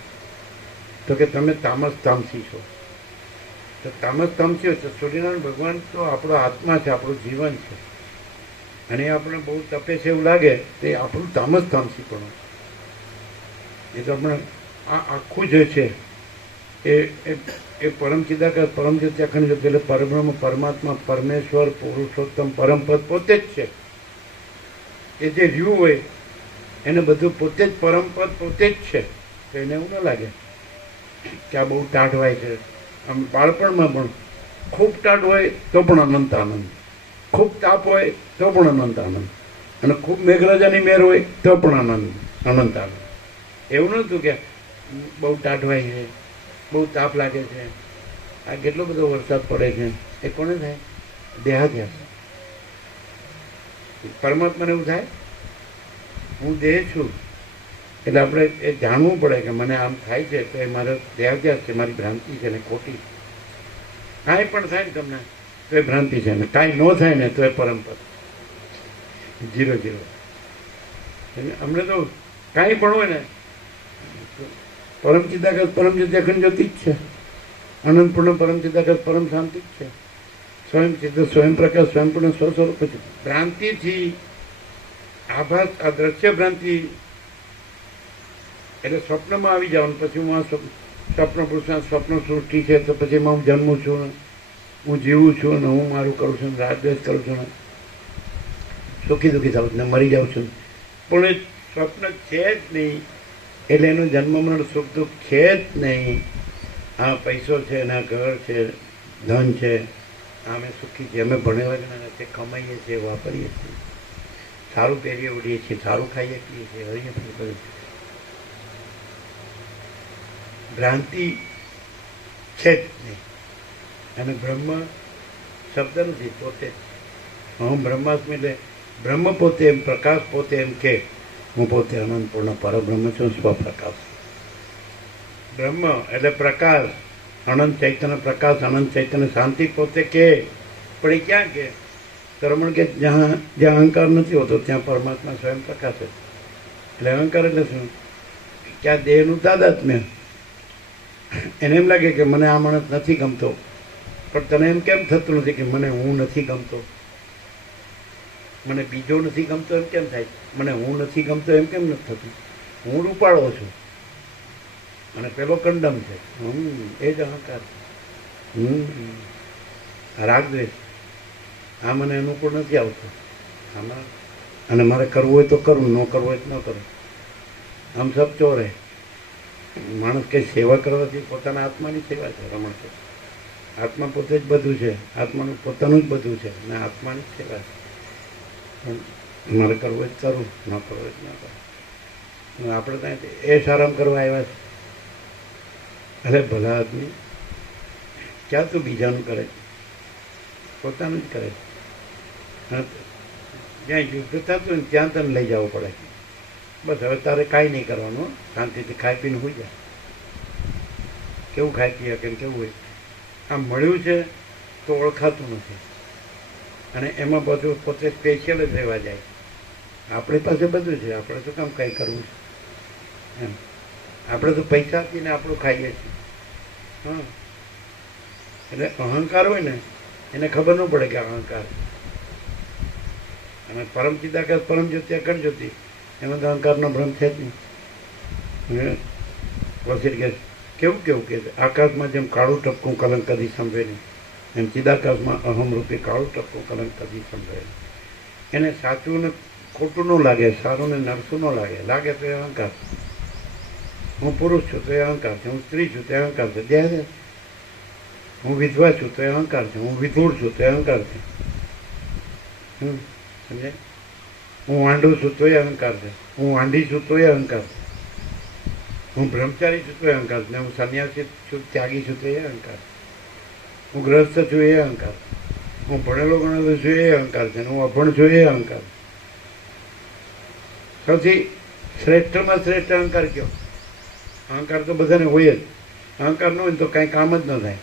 તો કે તમે તામસ તામસી છો. તો તામસ તામસી તો સૂર્યનારાયણ ભગવાન તો આપણો આત્મા છે, આપણું જીવન છે, અને એ આપણે બહુ તપે છે એવું લાગે તો એ આપણું તામસ તામસી પણ. એ તો આપણે આ આખું જે છે એ પરમ ચિદાકાશ પરમ જ્યોતિ અખંડ જ્યોતિ એટલે પરબ્રહ્મ પરમાત્મા પરમેશ્વર પુરુષોત્તમ પરમપદ પોતે જ છે. એ જે રહ્યું હોય એને બધું પોતે જ પરમપદ પોતે જ છે. તો એને એવું ન લાગે કે આ બહુ ટાઢવાય છે. આમ બાળપણમાં પણ ખૂબ ટાઢ હોય તો પણ અનંત આનંદ, ખૂબ તાપ હોય તો પણ અનંત આનંદ, અને ખૂબ મેઘરાજાની મેર હોય તો પણ અનંત આનંદ. એવું નહોતું કે બહુ ટાઢવાય છે, બહુ તાપ લાગે છે, આ કેટલો બધો વરસાદ પડે છે, એ કોને થાય? દેહાધ્યાસ. પરમાત્માને એવું થાય હું દેહ છું, એટલે આપણે એ જાણવું પડે કે મને આમ થાય છે તો એ મારો દેહાધ્યાસ છે, મારી ભ્રાંતિ છે ને ખોટી. કાંઈ પણ થાય ને તમને તો એ ભ્રાંતિ છે, ને કાંઈ ન થાય ને તો એ પરમપદ 0-0. અમને તો કાંઈ પણ હોય ને પરમ ચિદાકાશ પરમ જ્યોતિ અખંડ જ્યોતિ જ છે, અનંતપૂર્ણ પરમ ચિદાકાશ પરમ શાંતિ જ છે, સ્વયં ચિત્ત સ્વયં પ્રકાશ સ્વયંપૂર્ણ સ્વસ્વરૂપ છે. ભ્રાંતિથી આભાસ, આ દ્રશ્ય ભ્રાંતિ એટલે સ્વપ્નમાં આવી જવાનું. પછી હું આ સ્વપ્ન પુરુષ સ્વપ્ન સૃષ્ટિ છે તો પછી એમાં હું જન્મું છું ને હું જીવું છું ને હું મારું કરું છું ને રાગદ્વેષ કરું છું ને સુખી દુઃખી થાઉં ને મરી જાઉં છું, પણ એ સ્વપ્ન છે જ નહીં. એટલે એનું જન્મ મરણ સુખ દુઃખ છે જ નહીં. આ પૈસો છે, એના ઘર છે, ધન છે, અમે સુખી છીએ, અમે ભણેલા નથી, કમાઈએ છીએ, વાપરીએ છીએ, સારું પહેરીએ ઉડીએ છીએ, સારું ખાઈએ પીએ છીએ, હરીએ કરીએ છીએ. ભ્રાંતિ છે જ નહીં. અને બ્રહ્મ શબ્દ નથી, પોતે જ હું બ્રહ્માસ્મિ. એટલે બ્રહ્મ પોતે એમ, પ્રકાશ પોતે એમ કે હું પોતે અનંતપૂર્ણ પરબ્રહ્મ છું, સ્વપ્રકાશ. બ્રહ્મ એટલે પ્રકાશ, અનંત ચૈતન્ય પ્રકાશ, અનંત ચૈતન્ય શાંતિ પોતે કે. પણ એ ક્યાં કે? રમણ કે જ્યાં અહંકાર નથી હોતો ત્યાં પરમાત્મા સ્વયં પ્રકાશ છે. એટલે અહંકાર એટલે શું? ક્યાં દેહનું તાદાત્મ્ય. એને એમ લાગે કે મને આ માણસ નથી ગમતો, પણ તને એમ કેમ થતું નથી કે મને હું નથી ગમતો? મને બીજો નથી ગમતો એમ કેમ થાય? મને હું નથી ગમતો એમ કેમ નથી થતું? હું રૂપાળો છું અને પેલો કંડમ છે, એ જ અહંકાર. રાગદ્વેષ, આ મને અનુકૂળ નથી આવતું આમાં, અને મારે કરવું હોય તો કરું, ન કરવું હોય તો ન કરું. આમ સબ ચોર હે. માણસ કંઈ સેવા કરવાથી પોતાના આત્માની સેવા છે. રમણ છે આત્મા પોતે જ બધું છે, આત્માનું પોતાનું જ બધું છે, અને આત્માની જ સેવા છે. પણ મારે કરવું હોય તો કરું, ન કરવું હોય તો ન કરું. આપણે ત્યાં એ આરામ કરવા આવ્યા છે. અરે ભલા આદમી, ક્યાં તું બીજાનું કરે છે? પોતાનું જ કરે છે. જ્યાં યુદ્ધ થતું હોય ત્યાં તને લઈ જવું પડે. બસ હવે તારે કાંઈ નહીં કરવાનું, શાંતિથી ખાઈ પીને હોઈ જાય. કેવું ખાઈ પીએ કેમ કેવું હોય? આમ મળ્યું છે તો ઓળખાતું નથી, અને એમાં બધું પોતે સ્પેશિયલ જ રહેવા જાય. આપણી પાસે બધું છે, આપણે તો કામ કંઈ કરવું છે એમ. આપણે તો પૈસા આપીને આપણું ખાઈએ છીએ. હા, એટલે અહંકાર હોય ને એને ખબર ન પડે કે અહંકાર. અને પરમ ચિદાકાશ પરમ જ્યોતિ અખંડ જ્યોતિ, એમાં તો અહંકારનો ભ્રમ છે જ નહીં. પછી કે કેવું કેવું કે છે, આકાશમાં જેમ કાળું ટપકું કલંક કદી સંભવે નહીં, એમ ચિદાકાશમાં અહમરૂપી કાળું ટપકું કલંક કદી સંભવે નહીં. એને સાચું ને ખોટું ન લાગે, સારું ને નરસું ન લાગે. લાગે તો એ અહંકાર. હું પુરુષ છું તો એ અહંકાર છે, હું સ્ત્રી છું તો એ અહંકાર છે. દેહ હું વિધવા છું તો એ અહંકાર છે, હું વિધુર છું તો એ અહંકાર છે. સમજાય? હું વાંઢું છું તો એ અહંકાર છે, હું વાંઢી છું તો એ અહંકાર છે, હું બ્રહ્મચારી છું તો એ અહંકાર છે, હું સંન્યાસી છું, ત્યાગી છું તો એ અહંકાર છે, હું ગ્રસ્ત છું એ અહંકાર છે, હું ભણેલો ગણેલો છું એ અહંકાર છે, હું અભણ છું એ અહંકાર. સૌથી શ્રેષ્ઠમાં શ્રેષ્ઠ અહંકાર કયો? અહંકાર તો બધાને હોય જ. અહંકાર ન હોય તો કાંઈ કામ જ ન થાય.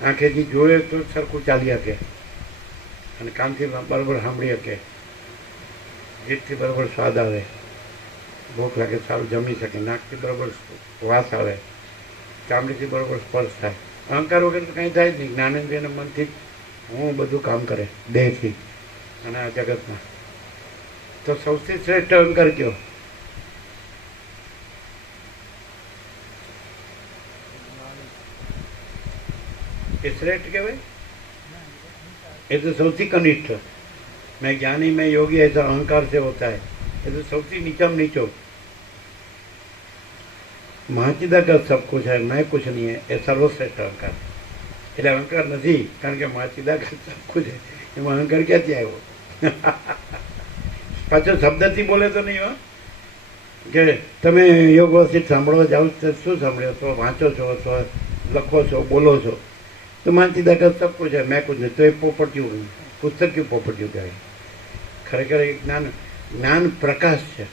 આંખેથી જોયે તો સરખું ચાલી શકે, અને કાનથી બરાબર સાંભળી શકે, જીભથી બરાબર સ્વાદ આવે, ભૂખ લાગે સારું જમી શકે, નાકથી બરાબર વાસ આવે, ચામડીથી બરાબર સ્પર્શ થાય. અહંકાર વગર તો કાંઈ થાય જ નહીં. જ્ઞાનેન્દ્રિયના મનથી જ હું બધું કામ કરે, દેહથી અને આ જગતમાં. તો સૌથી શ્રેષ્ઠ અહંકાર કયો? એ શ્રેષ્ઠ કહેવાય? ये तो सौથી कनिष्ठ. मैं ज्ञानी मैं योगी ऐसा अहंकार से होता है. ये तो सौથી नीचा में नीचो. महाचिदाकाश सब कुछ है, मैं कुछ नहीं है, એ સર્વશ્રેષ્ઠ અહંકાર. એટલે અહંકાર નથી, કારણ કે મહાચિદાકાશ સબ કુછ છે. એમાં અહંકાર ક્યાંથી આવ્યો? પાછો શબ્દથી બોલે તો નહીં. કે તમે યોગ વસિત સાંભળવા જાઓ તો શું સાંભળ્યો છો? વાંચો છો, લખો છો, બોલો છો. તો મહાચિદાકાશ સબ કુછ છે, મેં કુછ નહીં. તો એ પોપટિયું, પુસ્તક ક્યું પોપટિયું કહેવાય? ખરેખર એ જ્ઞાન પ્રકાશ છે.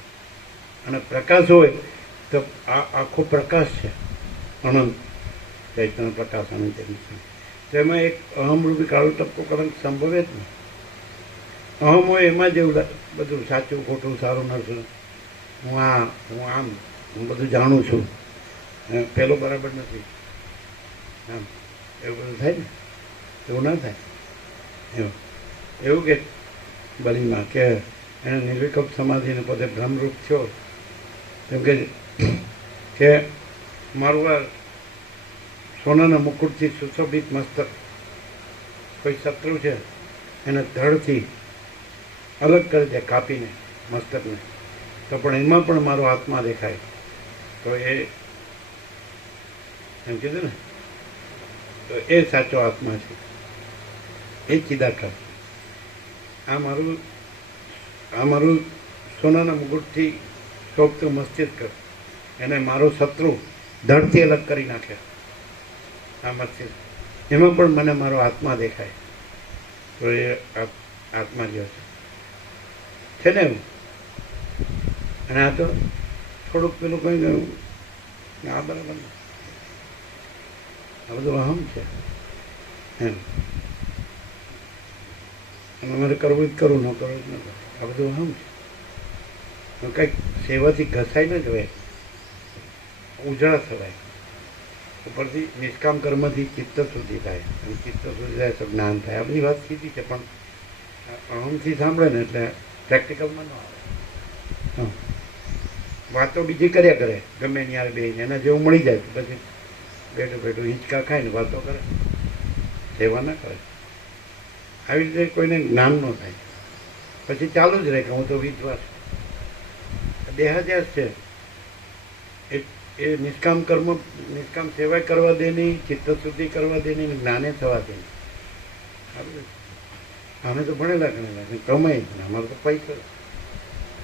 અને પ્રકાશ હોય તો આ આખો પ્રકાશ છે, અનંત ચૈતન્ય પ્રકાશ, અનંત. તો એમાં એક અહમરૂપી કાળો ટપકો કલંક સંભવે જ નહીં. અહમ હોય એમાં જ એવું બધું સાચું ખોટું સારું નરસું, હું આમ હું બધું જાણું છું, પેલો બરાબર નથી, આમ એવું બધું થાય ને? એવું ના થાય. એવું કે બલીમાં કે એને નિર્વિકલ્પ સમાધિને પોતે બ્રહ્મરૂપ થયો. કેમ કે મારું આ સોનાના મુકુટથી સુશોભિત મસ્તક કોઈ શત્રુ છે એને ધડથી અલગ કરી દે, કાપીને મસ્તકને, તો પણ એમાં પણ મારો આત્મા દેખાય. તો એ એમ કીધું ને, તો એ સાચો આત્મા છે, એ ચિદાકાશ. આ મારું સોનાના મુકુટથી શોભતું મસ્તિષ્ક એને મારો શત્રુ ધડથી અલગ કરી નાખે. આ મસ્તિષ્ક એમાં પણ મને મારો આત્મા દેખાય. તો એ આત્મા જે છે ને એવું. અને આ તો થોડુંક પેલું કઈ ગયું, આ બરાબર ને, આ બધું અહમ છે એમ. અમારે કરવું જ કરવું, ન કરવું જ ન કરવું, આ બધું અહમ છે. કંઈક સેવાથી ઘસાઈ ન જવાય, ઉજળા થવાય. ઉપરથી નિષ્કામ કર્મથી ચિત્ત શુદ્ધિ થાય, અને ચિત્ત શુદ્ધિ થાય તો જ્ઞાન થાય. આ બધી વાત સીધી છે, પણ અહમથી સાંભળે ને એટલે પ્રેક્ટિકલમાં ન આવે. વાતો બીજી કર્યા કરે ગમે એની યાર બેહીને, એના જેવું મળી જાય તો પછી બેઠું બેઠું હિંચકા ખાઈને વાતો કરે, સેવા ના કરે. આવી રીતે કોઈને જ્ઞાન ન થાય. પછી ચાલુ જ રહે કે હું તો વિધવા છું. દેહાદ્યાસ છે એ નિષ્કામ કર્મ, નિષ્કામ સેવા કરવા દે નહીં, ચિત્ત શુદ્ધિ કરવા દે નહીં, જ્ઞાને થવા દે નહીં. અમે તો ભણેલા ગણેલા કમાઈ, અમારો તો પૈસા,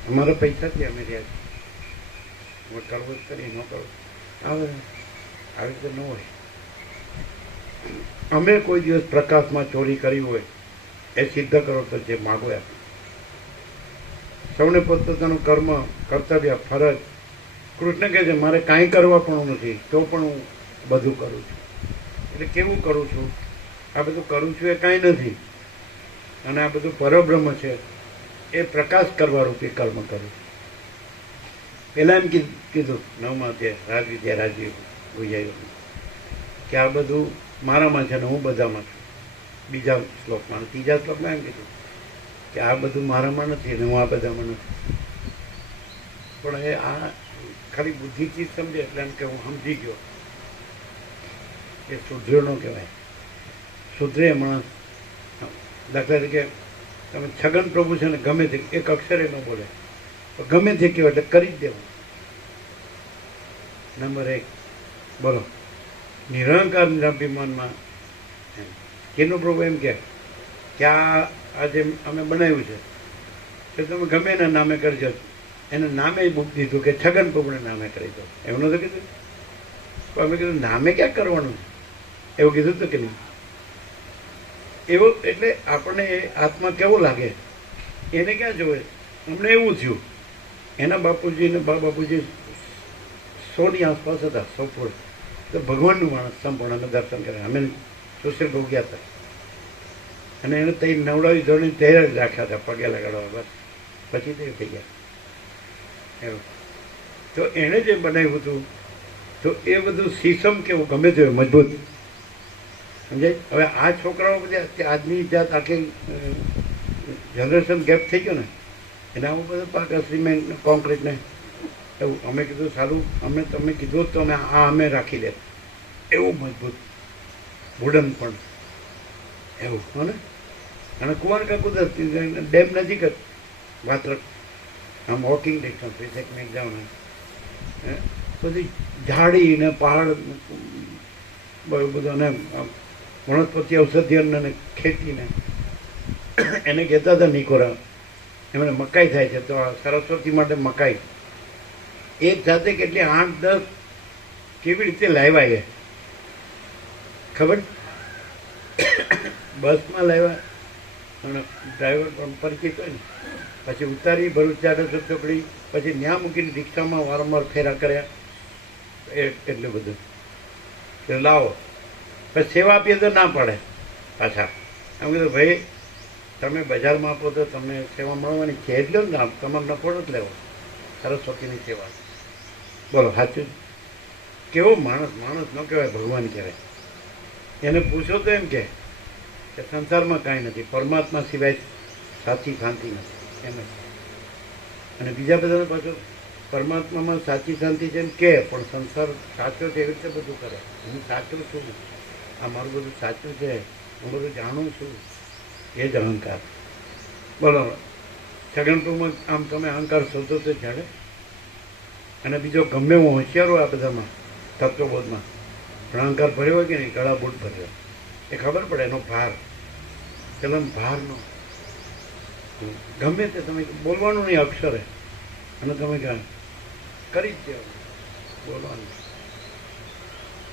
અમારા પૈસાથી અમે રહ્યા છીએ. કરવું જ કરી, ન કરવું આવે. આવી રીતે ન હોય. અમે કોઈ દિવસ પ્રકાશમાં ચોરી કરી હોય એ સિદ્ધ કરો તો જે માગો આપે. સૌને પોતપોતાનું કર્મ, કર્તવ્ય, ફરજ. કૃષ્ણ કહે છે મારે કાંઈ કરવા પણ નથી, તો પણ હું બધું કરું છું. એટલે કેવું કરું છું? આ બધું કરું છું એ કાંઈ નથી, અને આ બધું પરબ્રહ્મ છે, એ પ્રકાશ કરવા રૂપે કર્મ કરું. પેલા એમ કીધું 9મા અધ્યાય રાજવિદ્યા રાજવી ગુજાયું કે આ બધું મારામાં છે ને હું બધામાં છું. બીજા શ્લોકમાં, ત્રીજા શ્લોકમાં એમ કીધું કે આ બધું મારામાં નથી ને હું આ બધામાં નથી. પણ એ આ ખાલી બુદ્ધિથી જ સમજે એટલે એમ કે હું સમજી ગયો, એ સુધર્યો ન કહેવાય. સુધરે માણસ. દાખલા તરીકે તમે છગન પ્રભુ છે ને ગમે તે એક અક્ષરે ન બોલે, ગમે તે કહેવાય એટલે કરી જ દેવું. નંબર 1. બોલો, નિરંકાર નિરાભિમાનમાં કેનો પ્રભુ એમ કે આ આજે અમે બનાવ્યું છે કે તમે ગમે એના નામે કરજો. એને નામે મૂકી દીધું કે છગન પ્રભુને નામે કરી દો. એવું નતું કીધું? અમે કીધું નામે ક્યાં કરવાનું છે, એવું કીધું હતું કે નહીં? એવો એટલે આપણને એ આત્મા કેવો લાગે એને ક્યાં જોવે? અમને એવું થયું. એના બાપુજી ને બાપુજી 100ની આસપાસ હતા, 100 ફૂટ. તો ભગવાનનું માણસ સંપૂર્ણ અમે દર્શન કર્યા. અમે સુશીલ બહુ ગયા હતા અને એને તઈ નવડાવી ધોરણી તૈયાર જ રાખ્યા હતા પગે લગાડવા. બસ પછી તે થઈ ગયા. એવું તો એણે જે બનાવ્યું હતું તો એ બધું સીસમ કેવું ગમે તે મજબૂત, સમજાય? હવે આ છોકરાઓ બધા આજની જાત આખી જનરેશન ગેપ થઈ ગયો ને એના આવું બધું પાકા સિમેન્ટ કોન્ક્રીટ ને એવું. અમે કીધું સારું, અમે તમે કીધું તો અમે રાખી લે એવું મજબૂત વુડન પણ એવું. હો ને? અને કુંવારકા કુદરતી ડેમ નજીક જ વાત્રક, આમ વોકિંગ ડિસ્ટન્સ 20 મિનિટ જાવ ને. બધી ઝાડી ને પહાડ બધાને વનસ્પતિ ઔષધિઓને ખેતીને એને કહેતા હતા નિકોરા. એમને મકાઈ થાય છે તો સરસ્વતી માટે મકાઈ એક જાતે કેટલી 8-10 કેવી રીતે લાવ્યા એ ખબર? બસમાં લાવ્યા અને ડ્રાઈવર પણ પરિચિત હોય ને, પછી ઉતારી ભરૂચ જાડેશ્વર ચોકડી, પછી ત્યાં મૂકીને રિક્ષામાં વારંવાર ફેરા કર્યા. એટલું બધું કે લાવો. પછી સેવા આપીએ તો ના પડે પાછા. એમ કીધું ભાઈ તમે બજારમાં આપો તો તમને સેવા મળવાની છે જ લો ને, તમારે નફો જ લેવો. સરસ્વતીની સેવા. બોલો સાચું? કેવો માણસ ન કહેવાય, ભગવાન કહેવાય. એને પૂછો તો એમ કે સંસારમાં કાંઈ નથી, પરમાત્મા સિવાય સાચી શાંતિ નથી એમ. અને બીજા બધાને પાછું પરમાત્મામાં સાચી શાંતિ છે એમ કે, પણ સંસાર સાચો છે એવી રીતે બધું કરે. હું સાચું છું, આ મારું બધું સાચું છે, હું બધું જાણું છું, એ જ અહંકાર. બોલો, છગનપુરમાં આમ તમે અહંકાર શોધો તો જાણે. અને બીજો ગમે હું હોશિયારો આ બધામાં તત્વબોધમાં પણ અહંકાર ભર્યો હોય કે નહીં, ગળા બૂટ ભર્યો એ ખબર પડે એનો ભાર. પેલો ભારનો ગમે તે તમે બોલવાનું નહીં અક્ષરે, અને તમે કરી જ દેવાનું બોલવાનું.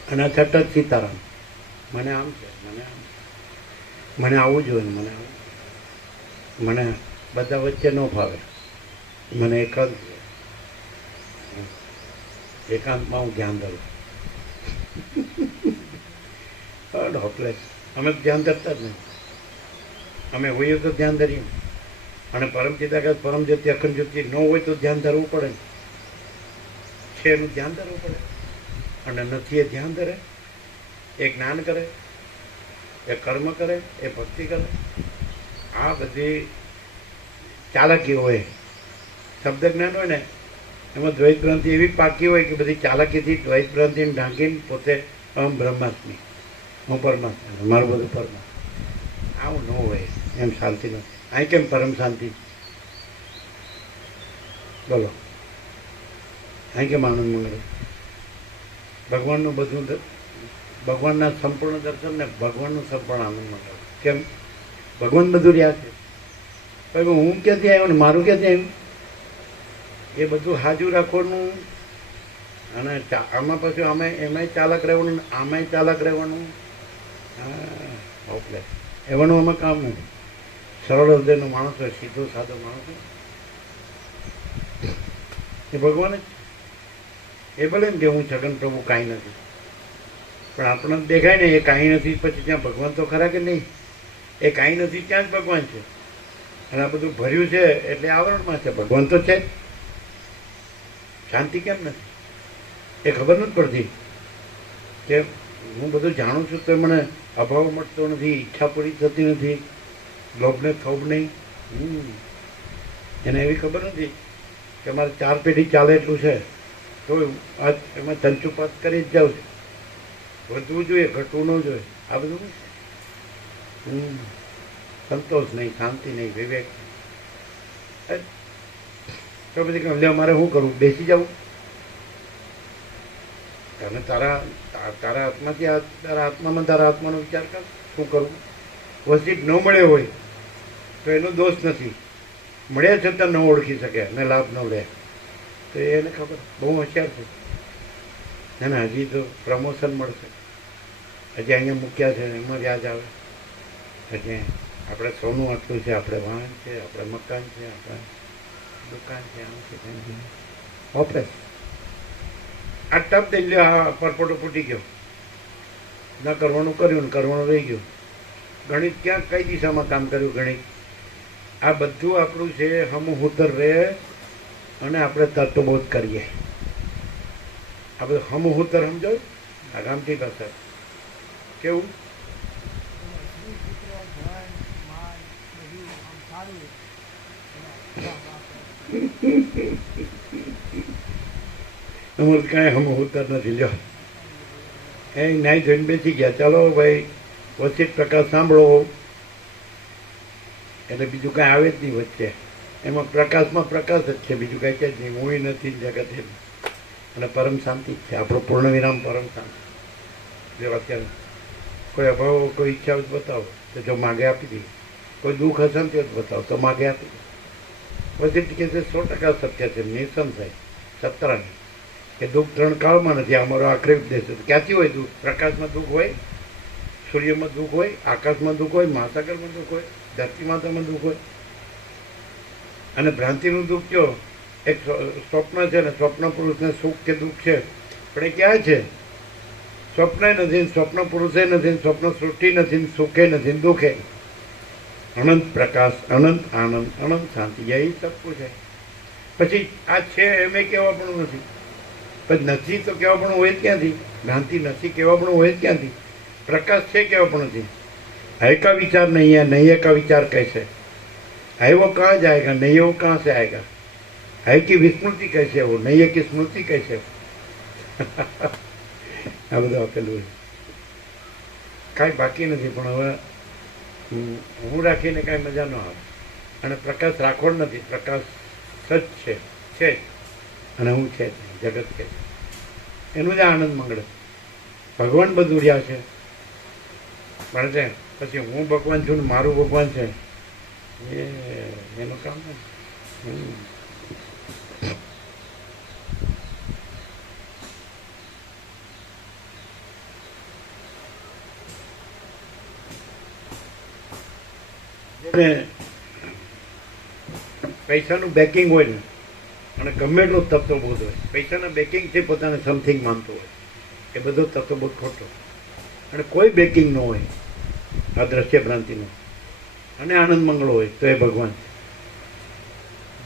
અને આ છઠ્ઠા જ સીતારામ, મને આમ છે, મને આવું જોઈએ, મને બધા વચ્ચે ન ફાવે, મને એકાંતમાં હું ધ્યાન દઉં. હોપલેસ. અમે ધ્યાન ધરતા જ નહીં. અમે હોઈએ તો ધ્યાન ધરીએ, અને પરમ ચિદાકાશ પરમ જ્યોતિ અખંડ જ્યોતિ ન હોય તો ધ્યાન ધરવું પડે. છે એનું ધ્યાન ધરવું પડે, અને નથી એ ધ્યાન ધરે. એ જ્ઞાન કરે, એ કર્મ કરે, એ ભક્તિ કરે. આ બધી ચાલાકી હોય. શબ્દ જ્ઞાન હોય ને એમાં દ્વૈત ગ્રંથિ એવી પાકી હોય કે બધી ચાલાકીથી દ્વૈત ગ્રંથિને ઢાંકીને પોતે અહમ બ્રહ્માસ્મી, હું પરમાત્મા, મારું બધું પરમાત્મા. આવું ન હોય, એમ શાંતિ નથી. અહીં કેમ પરમ શાંતિ? બોલો, અહીં કેમ આનંદ મંગળ? ભગવાનનું બધું, ભગવાનના સંપૂર્ણ દર્શન ને ભગવાનનું સંપૂર્ણ આનંદ મંગળ. કેમ? ભગવાન બધું રહ્યા છે. પણ હું ક્યાંથી આવ્યો ને મારું ક્યાંથી આવ્યું? એ બધું હાજુ રાખવાનું. અને આમાં પછી અમે એમાંય ચાલક રહેવાનું, આમાંય ચાલક રહેવાનું. હા, ઓકે. એવાનું આમાં કામ નથી. સરળ હૃદયનો માણસ હોય, સીધો સાદો માણસ હોય, એ ભગવાન જ. એ ભલે ને કે હું છગન પ્રભુ કાંઈ નથી, પણ આપણને દેખાય ને એ કાંઈ નથી, પછી ત્યાં ભગવાન તો ખરા કે નહીં? એ કાંઈ નથી, ત્યાં જ ભગવાન છે. અને આ બધું ભર્યું છે એટલે આવરણમાં છે. ભગવાન તો છે જ. શાંતિ કેમ નથી? એ ખબર નથી પડતી કે હું બધું જાણું છું તો મને અભાવ મળતો નથી, ઈચ્છા પૂરી થતી નથી, લોભને થોભ નહીં. એને એવી ખબર નથી કે મારે 4 પેઢી ચાલે એટલું છે, તો આ એમાં તંચુપાત કરી જ જાઉં છું. વધવું જોઈએ, ઘટવું ન જોઈએ. આ બધું સંતોષ નહીં, શાંતિ નહીં, વિવેક. તો પછી કહું લે મારે શું કરવું? બેસી જવું? તને તારા આત્માથી તારા આત્મામાં તારા આત્માનો વિચાર કર. શું કરવું? વસીટ ન મળ્યો હોય તો એનો દોષ નથી. મળ્યા છતાં ન ઓળખી શકે અને લાભ ન લે તો એને ખબર. બહુ હોશિયાર છે. ના ના, હજી તો પ્રમોશન મળશે. હજી અહીંયા મૂક્યા છે એમાં વ્યાજ આવે. હજી આપણે સોનું આટલું છે, આપણે વાહન છે, આપણે મકાન છે, આપણે દુકાન છે, આમ છે, તેમ છે. ઓપરેસ આ ટપ દઈ લ્યો. આ પરપોટો ફૂટી ગયો. ના કરવાનું કર્યું ને કરવાનું રહી ગયું. ગણિત ક્યાં કઈ દિશામાં કામ કર્યું? ગણિત આ બધું આપણું છે. હમહુતર રહે અને આપણે તત્વબોધ કરીએ. આ બધું હમહુતર સમજો. આ ગામઠી ભાષા કેવું? અમારે કાંઈ હમહુતર નથી. લ્યો એ નાઈ જોઈને બેસી ગયા. ચાલો ભાઈ વસીત પ્રકાશ સાંભળો. એટલે બીજું કાંઈ આવે જ નહીં વચ્ચે. એમાં પ્રકાશમાં પ્રકાશ જ છે, બીજું કાંઈ છે જ નહીં. હું નથી જગત એમ. અને પરમ શાંતિ જ છે. આપણો પૂર્ણ વિરામ પરમ શાંતિ. જો અત્યારે કોઈ અભાવ, કોઈ ઈચ્છા હોય તો બતાવો તો જો માગે આપી દઈએ. કોઈ દુઃખ હશે ને તે જ બતાવો તો માગે આપી દે. વસીત કે છે 100% સત્ય છે, નિસંશય સત્રાની કે દુઃખ 3 કાળમાં નથી. અમારો આખરી ઉપદેશ છે. ક્યાંથી હોય દુઃખ? પ્રકાશમાં દુઃખ હોય, સૂર્યમાં દુઃખ હોય, આકાશમાં દુઃખ હોય, મહાસાગરમાં દુઃખ હોય, ધરતી માતામાં દુઃખ હોય. અને ભ્રાંતિનું દુઃખ કયો? એક સ્વપ્ન છે ને, સ્વપ્ન પુરુષને સુખ કે દુઃખ છે, પણ એ ક્યાં છે? સ્વપ્ન નથી, સ્વપ્ન પુરુષે નથી, સ્વપ્ન સૃષ્ટિ નથી, સુખે નથી, દુઃખે. અનંત પ્રકાશ, અનંત આનંદ, અનંત શાંતિ, યહી સબ કુછ है. પછી આ છે એમ કેવા પણ નથી. પછી નથી તો કેવા પણ હોય જ ક્યાંથી? ભ્રાંતિ નથી કેવા પણ હોય જ ક્યાંથી? प्रकाश છે કેવા પણ નથી. है का विचार नहीं है, नहीं है का विचार कैसे? है वो कहाँ जाएगा, नहीं है वो कहाँ से आएगा? है की विस्मृति कैसे हो, नहीं है की स्मृति कैसे हो? આ બધું આપેલું કાંઈ બાકી નથી. પણ હવે હું રાખીને કાંઈ મજા ન આવે. અને પ્રકાશ રાખવો નથી. પ્રકાશ સચ છે અને હું છે જગત છે. એનું જ આનંદ મંગળ. ભગવાન બધું રહ્યા છે પણ છે. પછી હું ભગવાન છું ને મારું ભગવાન છે એનું કામ નથી. પૈસાનું બેકિંગ હોય ને અને ગમે એટલો તત્વબોધ હોય, પૈસાના બેકિંગથી પોતાને સમથિંગ માનતો હોય, એ બધો તત્વબોધ ખોટો. અને કોઈ બેકિંગ ન હોય આ દ્રશ્ય ભ્રાંતિનો અને આનંદ મંગળ હોય તો એ ભગવાન છે.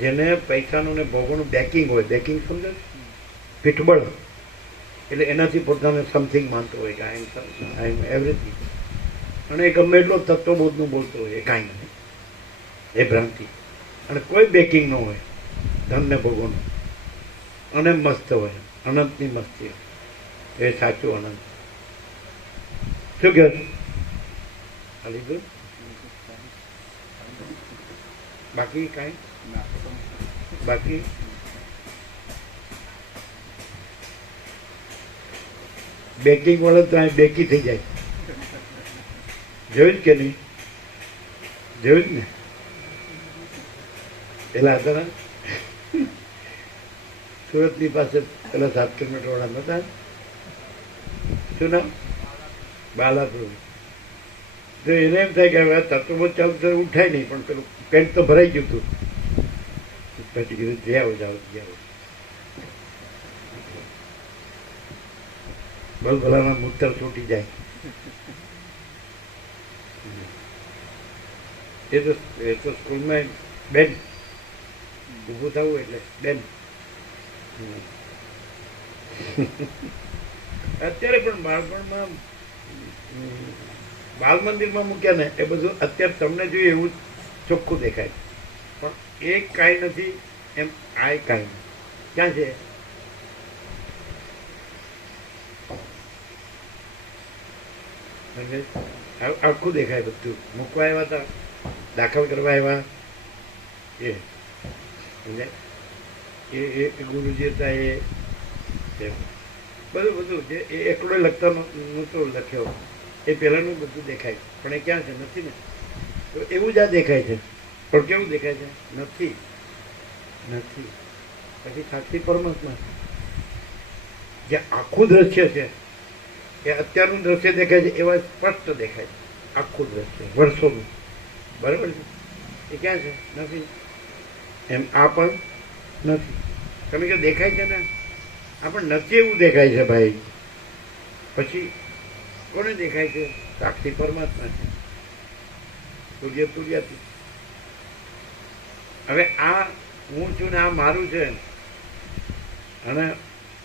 જેને પૈસાનું ને ભોગોનું બેકિંગ હોય, બેકિંગ સમજો, પીઠબળ, એટલે એનાથી પોતાને સમથિંગ માનતો હોય કે આઈ એમ એવરીથિંગ. અને એ ગમે એટલો તત્વબોધનું બોલતો હોય એ કાંઈ નથી, એ ભ્રાંતિ. અને કોઈ બેકિંગ ન હોય ધન ને ભોગોનું અને મસ્ત હોય, અનંતની મસ્તી હોય, એ સાચું અનંત. શું કહે આ લીધું? બાકી કાંઈ બાકી બેકિંગ વાળા તો અહીં બેકી થઈ જાય. જોયું જ કે નહીં? જોયું જ ને? પેલા હતા ને સુરતની પાસે પેલા 7 કિલોમીટર વાળા નતા, શું નામ? બાલાપુર. તો એને એમ થાય કે હવે તત્વબોધ ચાલુ તો ઉઠાય નહીં, પણ પેલું પેન્ટ તો ભરાઈ ગયું હતું. પછી કીધું જ્યાં જાઓ જ્યાં બસ ભલાના મૂતર છૂટી જાય. એ તો સ્કૂલમાં બેન ઊભું થવું એટલે બેન. અત્યારે પણ બાળપણમાં બાલ મંદિરમાં મૂક્યા ને એ બધું અત્યારે તમને જોઈએ એવું ચોખ્ખું દેખાય, પણ એ કાંઈ નથી એમ. આ કાંઈ ક્યાં છે? સમજાય? આખું દેખાય બધું. મૂકવા આવ્યા હતા, દાખલ કરવા આવ્યા એ સમજાય? એ ગુરુજી હતા એ બધું બધું જે એ એકલો લખતા નહોતો લખ્યો એ પહેલાંનું બધું દેખાય, પણ એ ક્યાં છે? નથી ને. તો એવું જ આ દેખાય છે, પણ કેવું દેખાય છે? નથી નથી. પછી સાક્ષી પરમાત્મા જે આખું દ્રશ્ય છે એ અત્યારનું દ્રશ્ય દેખાય છે એવા સ્પષ્ટ દેખાય છે. આખું દ્રશ્ય વર્ષોનું, બરાબર છે? એ ક્યાં છે? નથી. એમ આ પણ નથી. તમે કે દેખાય છે ને, આ પણ નથી એવું દેખાય છે ભાઈ. પછી કોને દેખાય છે? સાક્ષી પરમાત્મા છે, સૂર્ય તુર્યાથી. હવે આ હું છું ને આ મારું છે, અને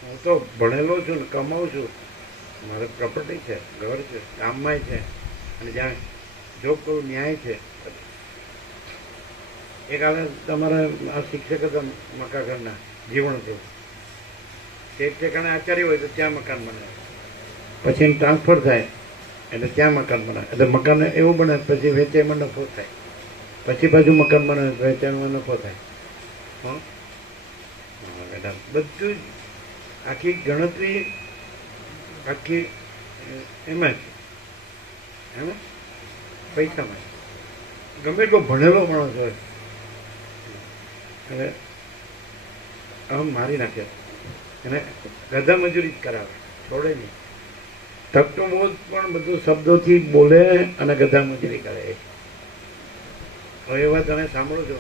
હું તો ભણેલો છું ને કમાઉં છું, મારે પ્રોપર્ટી છે, ઘર છે, ગામમાંય છે, અને જ્યાં જોબ કરું ન્યાય છે. એક હાલે તમારા આ શિક્ષક હતા મકાઘરના જીવણ થયું, તે ઠેકાણે આચાર્ય હોય તો ત્યાં મકાન બનાવે, પછી એનું ટ્રાન્સફર થાય એટલે ત્યાં મકાન બનાવે, એટલે મકાન એવું બને પછી વેચાઈમાં નફો થાય, પછી પાછું મકાન બનાવે વેચાઈમાં નફો થાય. મેડમ બધું જ આખી ગણતરી આખી એમાં છે, એમાં પૈસામાં. ગમે એટલો ભણેલો માણસ હોય અને આમ મારી નાખે, એને ગધા મજૂરી જ કરાવે, છોડે નહીં. તકતો બોધ પણ બધું શબ્દોથી બોલે અને ગધા મજૂરી કરે. હવે એવા તમે સાંભળો છો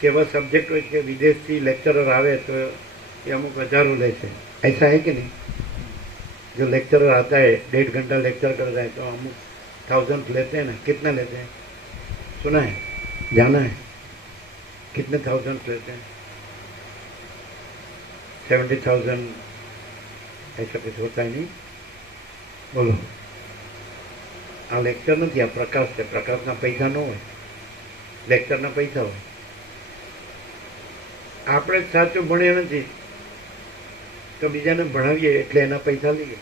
કે એવા સબ્જેક્ટ હોય કે વિદેશથી લેક્ચરર આવે તો એ અમુક હજારો લે છે, ऐसा है कि नहीं? जो लेक्चरर आता है 1.5 घंटा लेक्चर करता है तो अमुक 1000 लेते हैं ना. कितना लेते हैं? सुना है? जाना है? कितने 1000 लेते हैं? 70,000 ऐसा कुछ होता है नहीं? बोलो. આ લેક્ચર નથી, આ પ્રકાશ છે. પ્રકાશના પૈસા ન હોય, લેક્ચરના પૈસા હોય. આપણે જ સાચું ભણ્યા નથી તો બીજાને ભણાવીએ એટલે એના પૈસા લઈએ,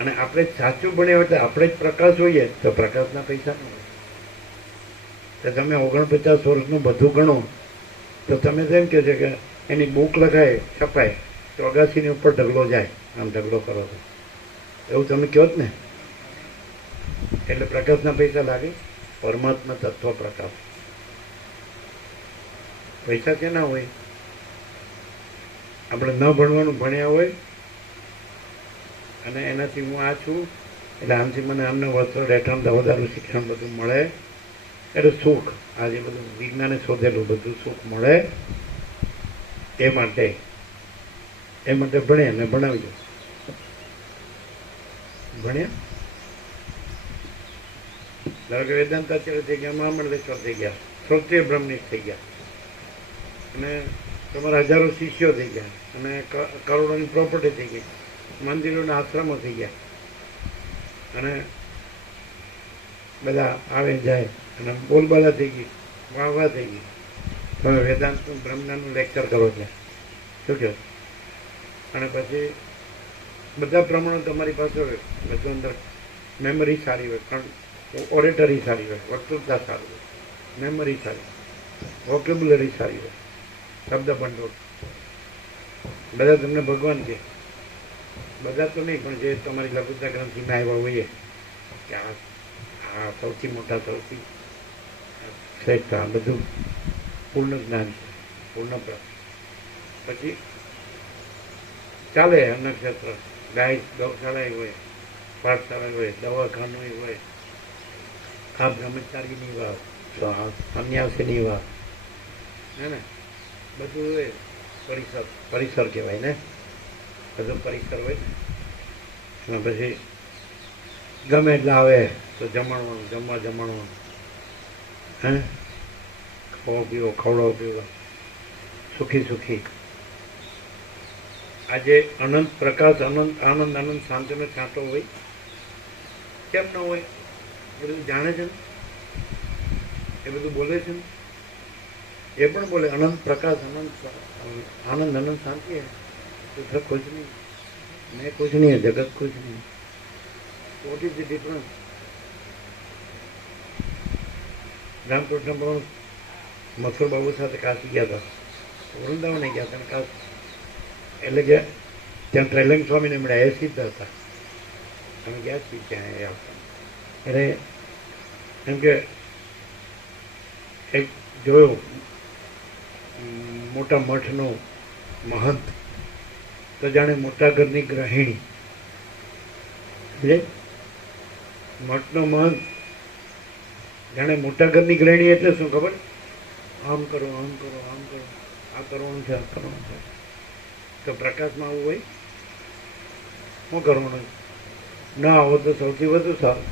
અને આપણે જ સાચું ભણ્યા હોય તો આપણે જ પ્રકાશ હોઈએ તો પ્રકાશના પૈસા ન હોય. તો તમે 49 વર્ષનું બધું ગણો તો તમે તો એમ કહો છો કે એની બુક લખાય છપાય તો અગાસીની ઉપર ઢગલો જાય, આમ ઢગલો કરો તો એવું તમે કહો જ ને. એટલે પ્રકાશના પૈસા લાગે. પરમાત્મા તત્વ પ્રકાશ. પૈસા કેના હોય? આપણે ન ભણવાનું ભણ્યા હોય અને એનાથી હું આ છું એટલે આમથી મને આમને વસ્ત્ર રહેઠાણ વધારું શિક્ષણ બધું મળે એટલે સુખ. આજે બધું વિજ્ઞાને શોધેલું બધું સુખ મળે એ માટે ભણે અને ભણાવી દો. ભણ્યા ધારો કે વેદાંતાચાર્ય થઈ ગયા, મહામંડલેશ્વર થઈ ગયા, શ્રોત્રિય બ્રહ્મનિષ્ઠ થઈ ગયા, અને તમારા હજારો શિષ્યો થઈ ગયા, અને કરોડોની પ્રોપર્ટી થઈ ગઈ, મંદિરોના આશ્રમો થઈ ગયા, અને બધા આવે જાય અને બોલબાલા થઈ ગઈ, વાહ થઈ ગઈ. તમે વેદાંતનું બ્રહ્મનું લેક્ચર કરો છો, શું કહો? અને પછી બધા પ્રમાણો તમારી પાસે હોય, બધું અંદર મેમરી સારી હોય, પણ ઓરેટરી સારી હોય, વક્તૃતા સારી હોય, મેમરી સારી, વોકેબ્યુલરી સારી હોય, શબ્દ ભંડોળ બધા તમને ભગવાન કહે. બધા તો નહીં, પણ જે તમારી લઘુતા ગ્રંથિમાં આવ્યા હોઈએ કે આ સૌથી મોટા, સૌથી શ્રેષ્ઠ, આ બધું પૂર્ણ જ્ઞાન છે, પૂર્ણ પ્રાપ્ત. પછી ચાલે નક્ષત્ર, ગાય ગૌશાળા હોય, પાઠશાળા હોય, દવાખાનું હોય, આ બ્રહ્મચારીની વાત, સંન્યાસીની વાત, હે ને, બધું હોય. પરિસર કહેવાય ને, બધું પરિસર હોય ને. પછી ગમે એટલે આવે તો જમણવાનું, જમવાનું, હે, ખાવો પીવો, ખવડાવો પીવો, સુખી. આજે અનંત પ્રકાશ, આનંદ શાંતિનો છાંટો હોય, કેમ ન હોય? એ બધું જાણે છે ને, એ બધું બોલે છે ને, એ પણ બોલે અનંત પ્રકાશ, આનંદ શાंति है. दूसरा कुछ नहीं, मैं कुछ नहीं है, जगत कुछ नहीं. What is the difference? Ramakrishna Paramahamsa Mathur Babu સાથે કાશી ગયા હતા, વૃંદાવને ગયા હતા, કાશી એટલે કે ત્યાં ત્રૈલંગ સ્વામીને મળ્યા, એ સિદ્ધ હતા. અમે ગયા છીએ ત્યાં એ આવતા. એટલે એમ કે એક જોયો મોટા મઠનો મહંત તો જાણે મોટા ઘરની ગૃહિણી. એટલે મઠનો મહંત જાણે મોટા ઘરની ગૃહિણી એટલે શું ખબર? આમ કરો, આમ કરો, આમ કરો, આ કરવાનું છે, આ કરવાનું છે. તો પ્રકાશમાં આવું હોય, શું કરવાનું? ના આવો તો સૌથી વધુ સારું.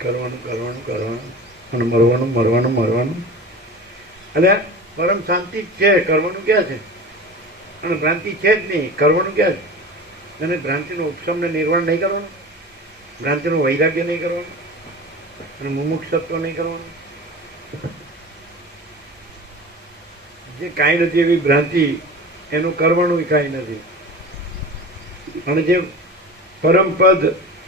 કરવાનું, કરવાનું, કરવાનું અને મરવાનું, મરવાનું, મરવાનું. એટલે પરમ શાંતિ છે, કરવાનું ક્યાં છે? અને ભ્રાંતિ છે જ નહીં, કરવાનું ક્યાં છે? અને ભ્રાંતિનું ઉપશમ ને નિર્વાણ નહીં કરવાનું, ભ્રાંતિનું વૈરાગ્ય નહીં કરવાનું, અને મુમુક્ષત્વ નહીં કરવાનું. જે કાંઈ નથી એવી ભ્રાંતિ, એનું કરવાનું કાંઈ નથી. અને જે પરમપદ,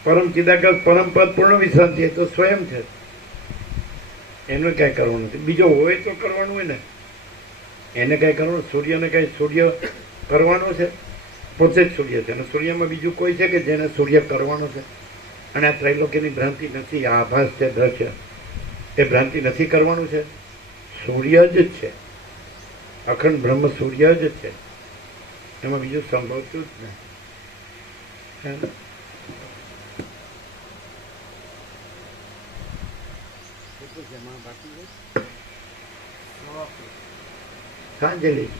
પરમ ચિદાકાશ, પરમપદ, પૂર્ણ વિશ્રાંતિ, એ તો સ્વયં છે, એનું કાંઈ કરવાનું નથી. બીજો હોય તો કરવાનું હોય ને, એને કાંઈ કરવાનું? સૂર્યને કાંઈ, સૂર્ય કરવાનો છે, પોતે જ સૂર્ય છે, અને સૂર્યમાં બીજું કોઈ છે કે જેને સૂર્ય કરવાનો છે? અને આ ત્રૈલોક્યની ભ્રાંતિ નથી, આ આભાસ છે, દ્રશ્ય, એ ભ્રાંતિ નથી, કરવાનું છે. સૂર્ય જ છે, અખંડ બ્રહ્મ સૂર્ય જ છે, એમાં બીજું સંભવતું જ નહીં. સાંજે લઈ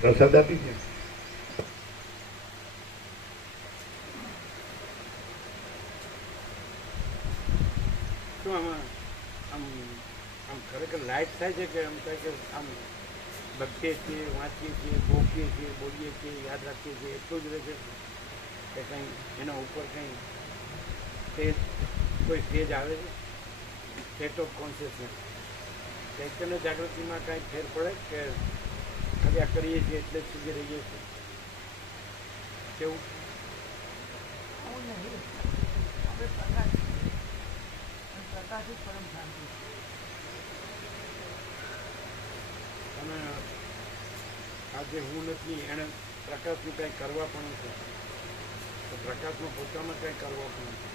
પ્રસાદ આપી છે. શું આમાં આમ આમ ખરેખર લાઈટ થાય છે કે આમ થાય કે આમ ભક્તિએ છીએ, વાંચીએ છીએ, ભોગીએ છીએ, બોલીએ છીએ, યાદ રાખીએ છીએ, એટલું જ રહે છે કે કંઈ એના ઉપર કંઈ સ્ટેજ, કોઈ સ્ટેજ આવે છે? સ્ટેટ ઓફ કોન્શિયસનેસ, ચૈતન્ય જાગૃતિમાં કાંઈ ફેર પડે કે ખાલી આ કરીએ છીએ એટલે જ સુધી રહીએ છીએ? કેવું? આવું નહીં, આપણે પ્રકાશ છીએ, અને પ્રકાશ જ પરમ શાંતિ છે. અને આ જે હું નથી એને પ્રકાશનું કંઈ કરવા પણ છે, તો પ્રકાશમાં પોતામાં કંઈ કરવા પણ છે.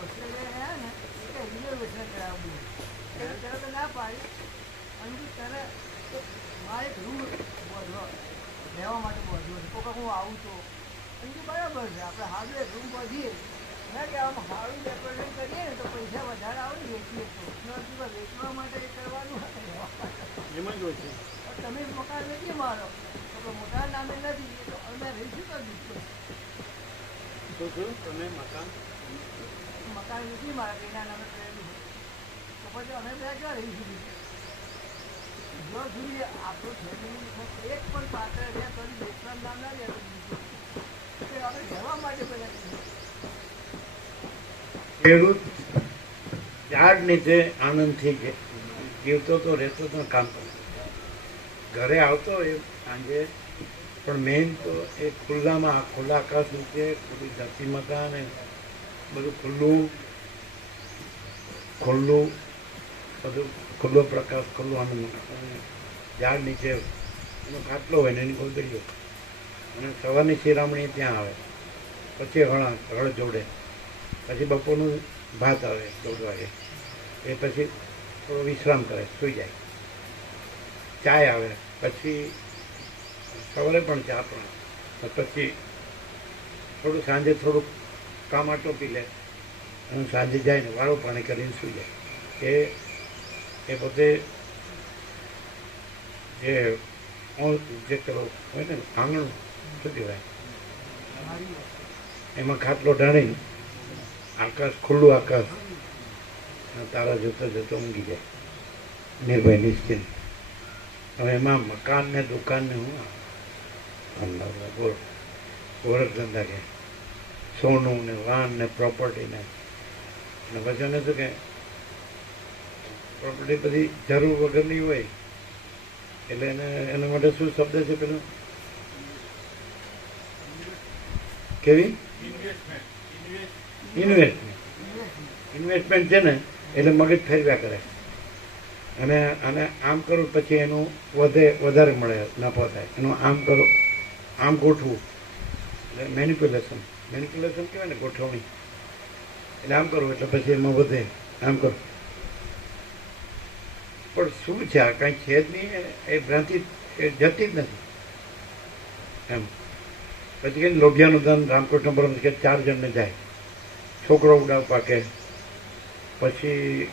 ઓસ્ટ્રેલિયા ગયા ને એટલે રિઝર્વેશન કરાવવું, એટલે તરત ના પાડી, અને ત્યારે મારે એક રૂમ બોધવો, રહેવા માટે બોધવો છે, તો હું આવું તો અને બરાબર છે, આપણે હારું એક રૂમ બોધીએ ના કે આમ સારું ડેકોરેશન કરીએ ને તો પૈસા વધારે આવે ને, વેચીએ તો વેચવા માટે કરવાનું એમાં જ હોય છે. તમે મકાન નથી મારો, તો મોટા નામે નથી, એ તો અમે રહીશું તો દીધું શું શું તમે મકાન મકાન નથી મારા એના નામે કરેલું, તો પછી અમે બધા ક્યાં રહીશું? જો સુધી આપણું ફેમિલી એક પણ પાત્ર રહે તો વેચવાનું નામ ના લે, આપણે રહેવા માટે બધા ખેડૂત ઝાડ નીચે આનંદથી જીવતો તો રહેતો તો, કામ કરતો, ઘરે આવતો એ સાંજે, પણ મેઇન તો એ ખુલ્લામાં, ખુલ્લા આકાશ નીચે, ખુલ્લી ધરતી માતા ને બધું ખુલ્લું ખુલ્લું, બધું ખુલ્લો પ્રકાશ, ખુલ્લું આનંદ. ઝાડ નીચે એનો ખાટલો હોય ને એની ગોદડીઓ, અને સવારની શિરામણી ત્યાં આવે, પછી હળ જોડે, પછી બપોરનું ભાત આવે 14 વાગે, એ પછી થોડો વિશ્રામ કરે, સૂઈ જાય. ચાય આવે, પછી સવારે પણ ચા પણ, પછી થોડું સાંજે થોડુંક કામ આટોપી લે, અને સાંજે જાય ને વાળું પાણી કરીને સૂઈ જાય. એ પોતે જે પેલો હોય ને આંગણું, શું કહેવાય, એમાં ખાટલો ઢાળીને આકાશ, ખુલ્લું આકાશ, તારા જોતો જોતો ઊંઘી જાય, નિર્ભય નિશ્ચિંત. હવે એમાં મકાન ને દુકાન ને હું ગોરખ ધંધા કે સોનું ને વાન ને પ્રોપર્ટી ને ને પછી એને શું કે પ્રોપર્ટી બધી જરૂર વગરની હોય એટલે એને એના માટે શું શબ્દ છે પેલો કેવી ઇન્વેસ્ટમેન્ટ છે ને એટલે મગજ ફેરવ્યા કરે અને અને આમ કરું પછી એનું વધારે મળે નફો થાય એનું આમ કરો આમ ગોઠવું એટલે મેનિપ્યુલેશન કહેવાય ને ગોઠવણી એટલે આમ કરવું એટલે પછી એમાં વધે આમ કરું પણ શું છે આ કાંઈ છે જ નહીં એ ભ્રાંતિ એ જતી જ નથી એમ પછી કે લોભિયાનું ધન રામકૃષ્ણ પરમહંસ કે 4 જણને જાય છોકરો ઉડાવ પાકે પછી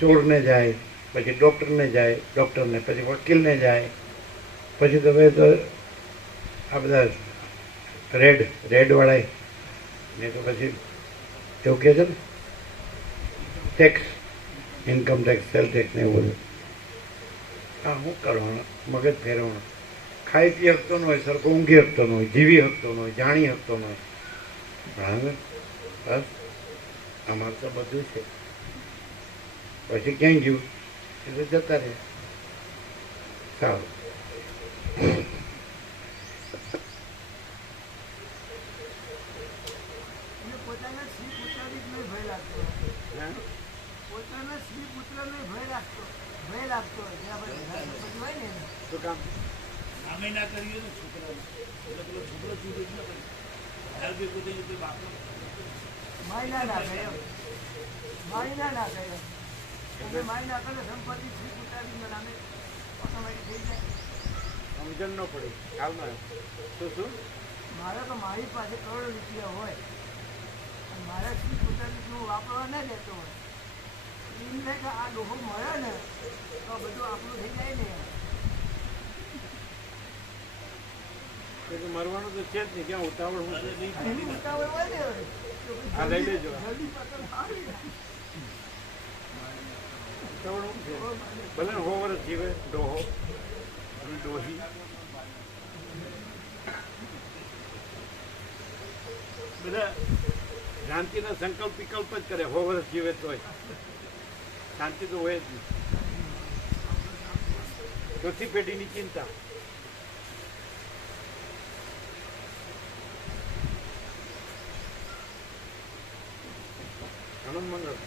ચોરને જાય પછી ડૉક્ટરને જાય ડૉક્ટરને પછી વકીલને જાય પછી તો હવે તો આ બધા રેડવાળા ને તો પછી એવું કહે છે ને tax income tax cell tax ને એવું બધું હા શું કરવાનું મગજ ફેરવવાનું ખાઈ પી શકતો ન હોય સરખો ઊંઘી શકતો ન હોય જીવી શકતો ન હોય જાણી શકતો ન હોય ભણાવે બસ અમારે તો બધું છે પછી ક્યાંય ગયું એટલે જતા રહે સારું પોતાના શ્રી પુત્રની જ નહીં ભય લાગતો પોતાના શ્રી પુત્રને ભય લાગતો જે આપણે પછી હોય ને શું કામ અમે ના કરીએ ને છોકરાઓ એટલે પેલો છોકરો શું છે માય ના ગયો અને માય ના કરે સંપત્તિ શ્રી પુત્રની નામે ઓટોમેટિક થઈ જાય સમજણ ન પડે ખ્યાલ ના શું મારે તો મારી પાસે કરોડો રૂપિયા હોય અને મારા શ્રી પુત્રની હું વાપરવા ના દેતો હોય એમને કે આ ડોહો મળે ને તો બધું આપણું થઈ જાય ને મરવાનું તો છે જ નહીં ક્યાં ઉતાવળ હું એની ઉતાવળ હોય ને આ લઈ લેજો જલ્દી પતંગ આવી જાય. ઉતાવળ શું છે ભલે 100 વર્ષ જીવે ડોહો અને ડોહી બધા શાંતિના સંકલ્પ વિકલ્પ જ કરે 100 વર્ષ જીવે તોય શાંતિ તો હોય જ નહીં ચોથી પેઢીની ચિંતા આનંદ મંગળ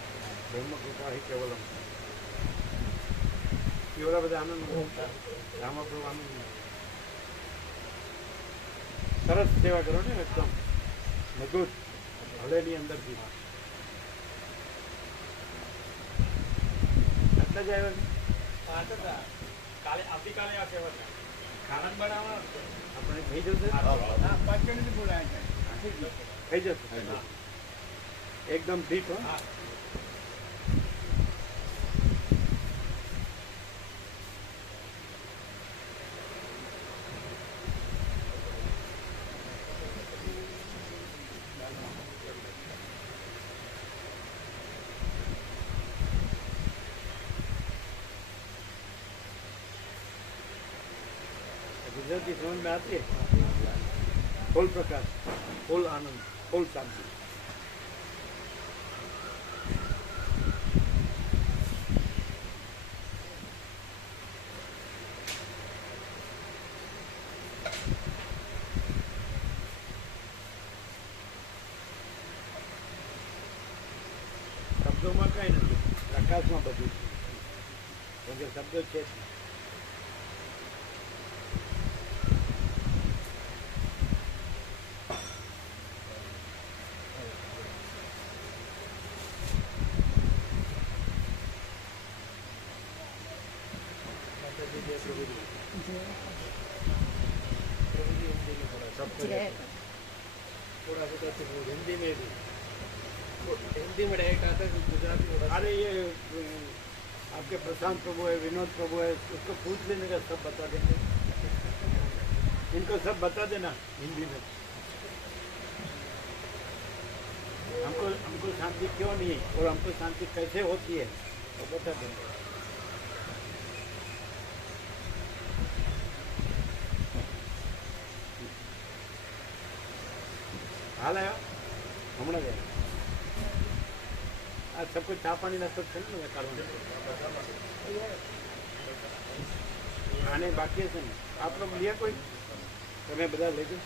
બ્રહ્મ કૃપા હિ કેવલમ એવડા બધા આનંદ રામપ્રભુ આનંદ સરસ સેવા કરો ને એકદમ મજબૂત હળેની અંદરથી આટલા જ આવ્યા કાલે આવતીકાલે આ સેવા છે ખાના બનાવવા આપણે થઈ જશે થઈ જશે એકદમ ફીટ હો गुजराती समझ में आती है फुल प्रकाश फुल आनंद फुल शांति शब्दों में कहीं नहीं प्रकाश में બધું છે શબ્દો છે हिंदी में भी हिंदी में डायरेक्ट आता है गुजराती में अरे ये आपके प्रशांत प्रभु है विनोद प्रभु है उसको पूछ लेने का सब बता देंगे इनको सब बता देना हिंदी में हमको शांति क्यों नहीं है और हमको शांति कैसे होती है तो बता देंगे हाल आया हमारा गया આ સબ કોઈ ચા પાણી નાસ્તો છે ને કરવાનો આને બાકી છે ને આપ લોકો લ્યા કોઈ તમે બધા લેજો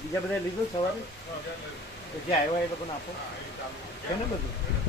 બીજા બધા લીધું સવારે પછી આવ્યા એ લોકોને આપો છે ને બધું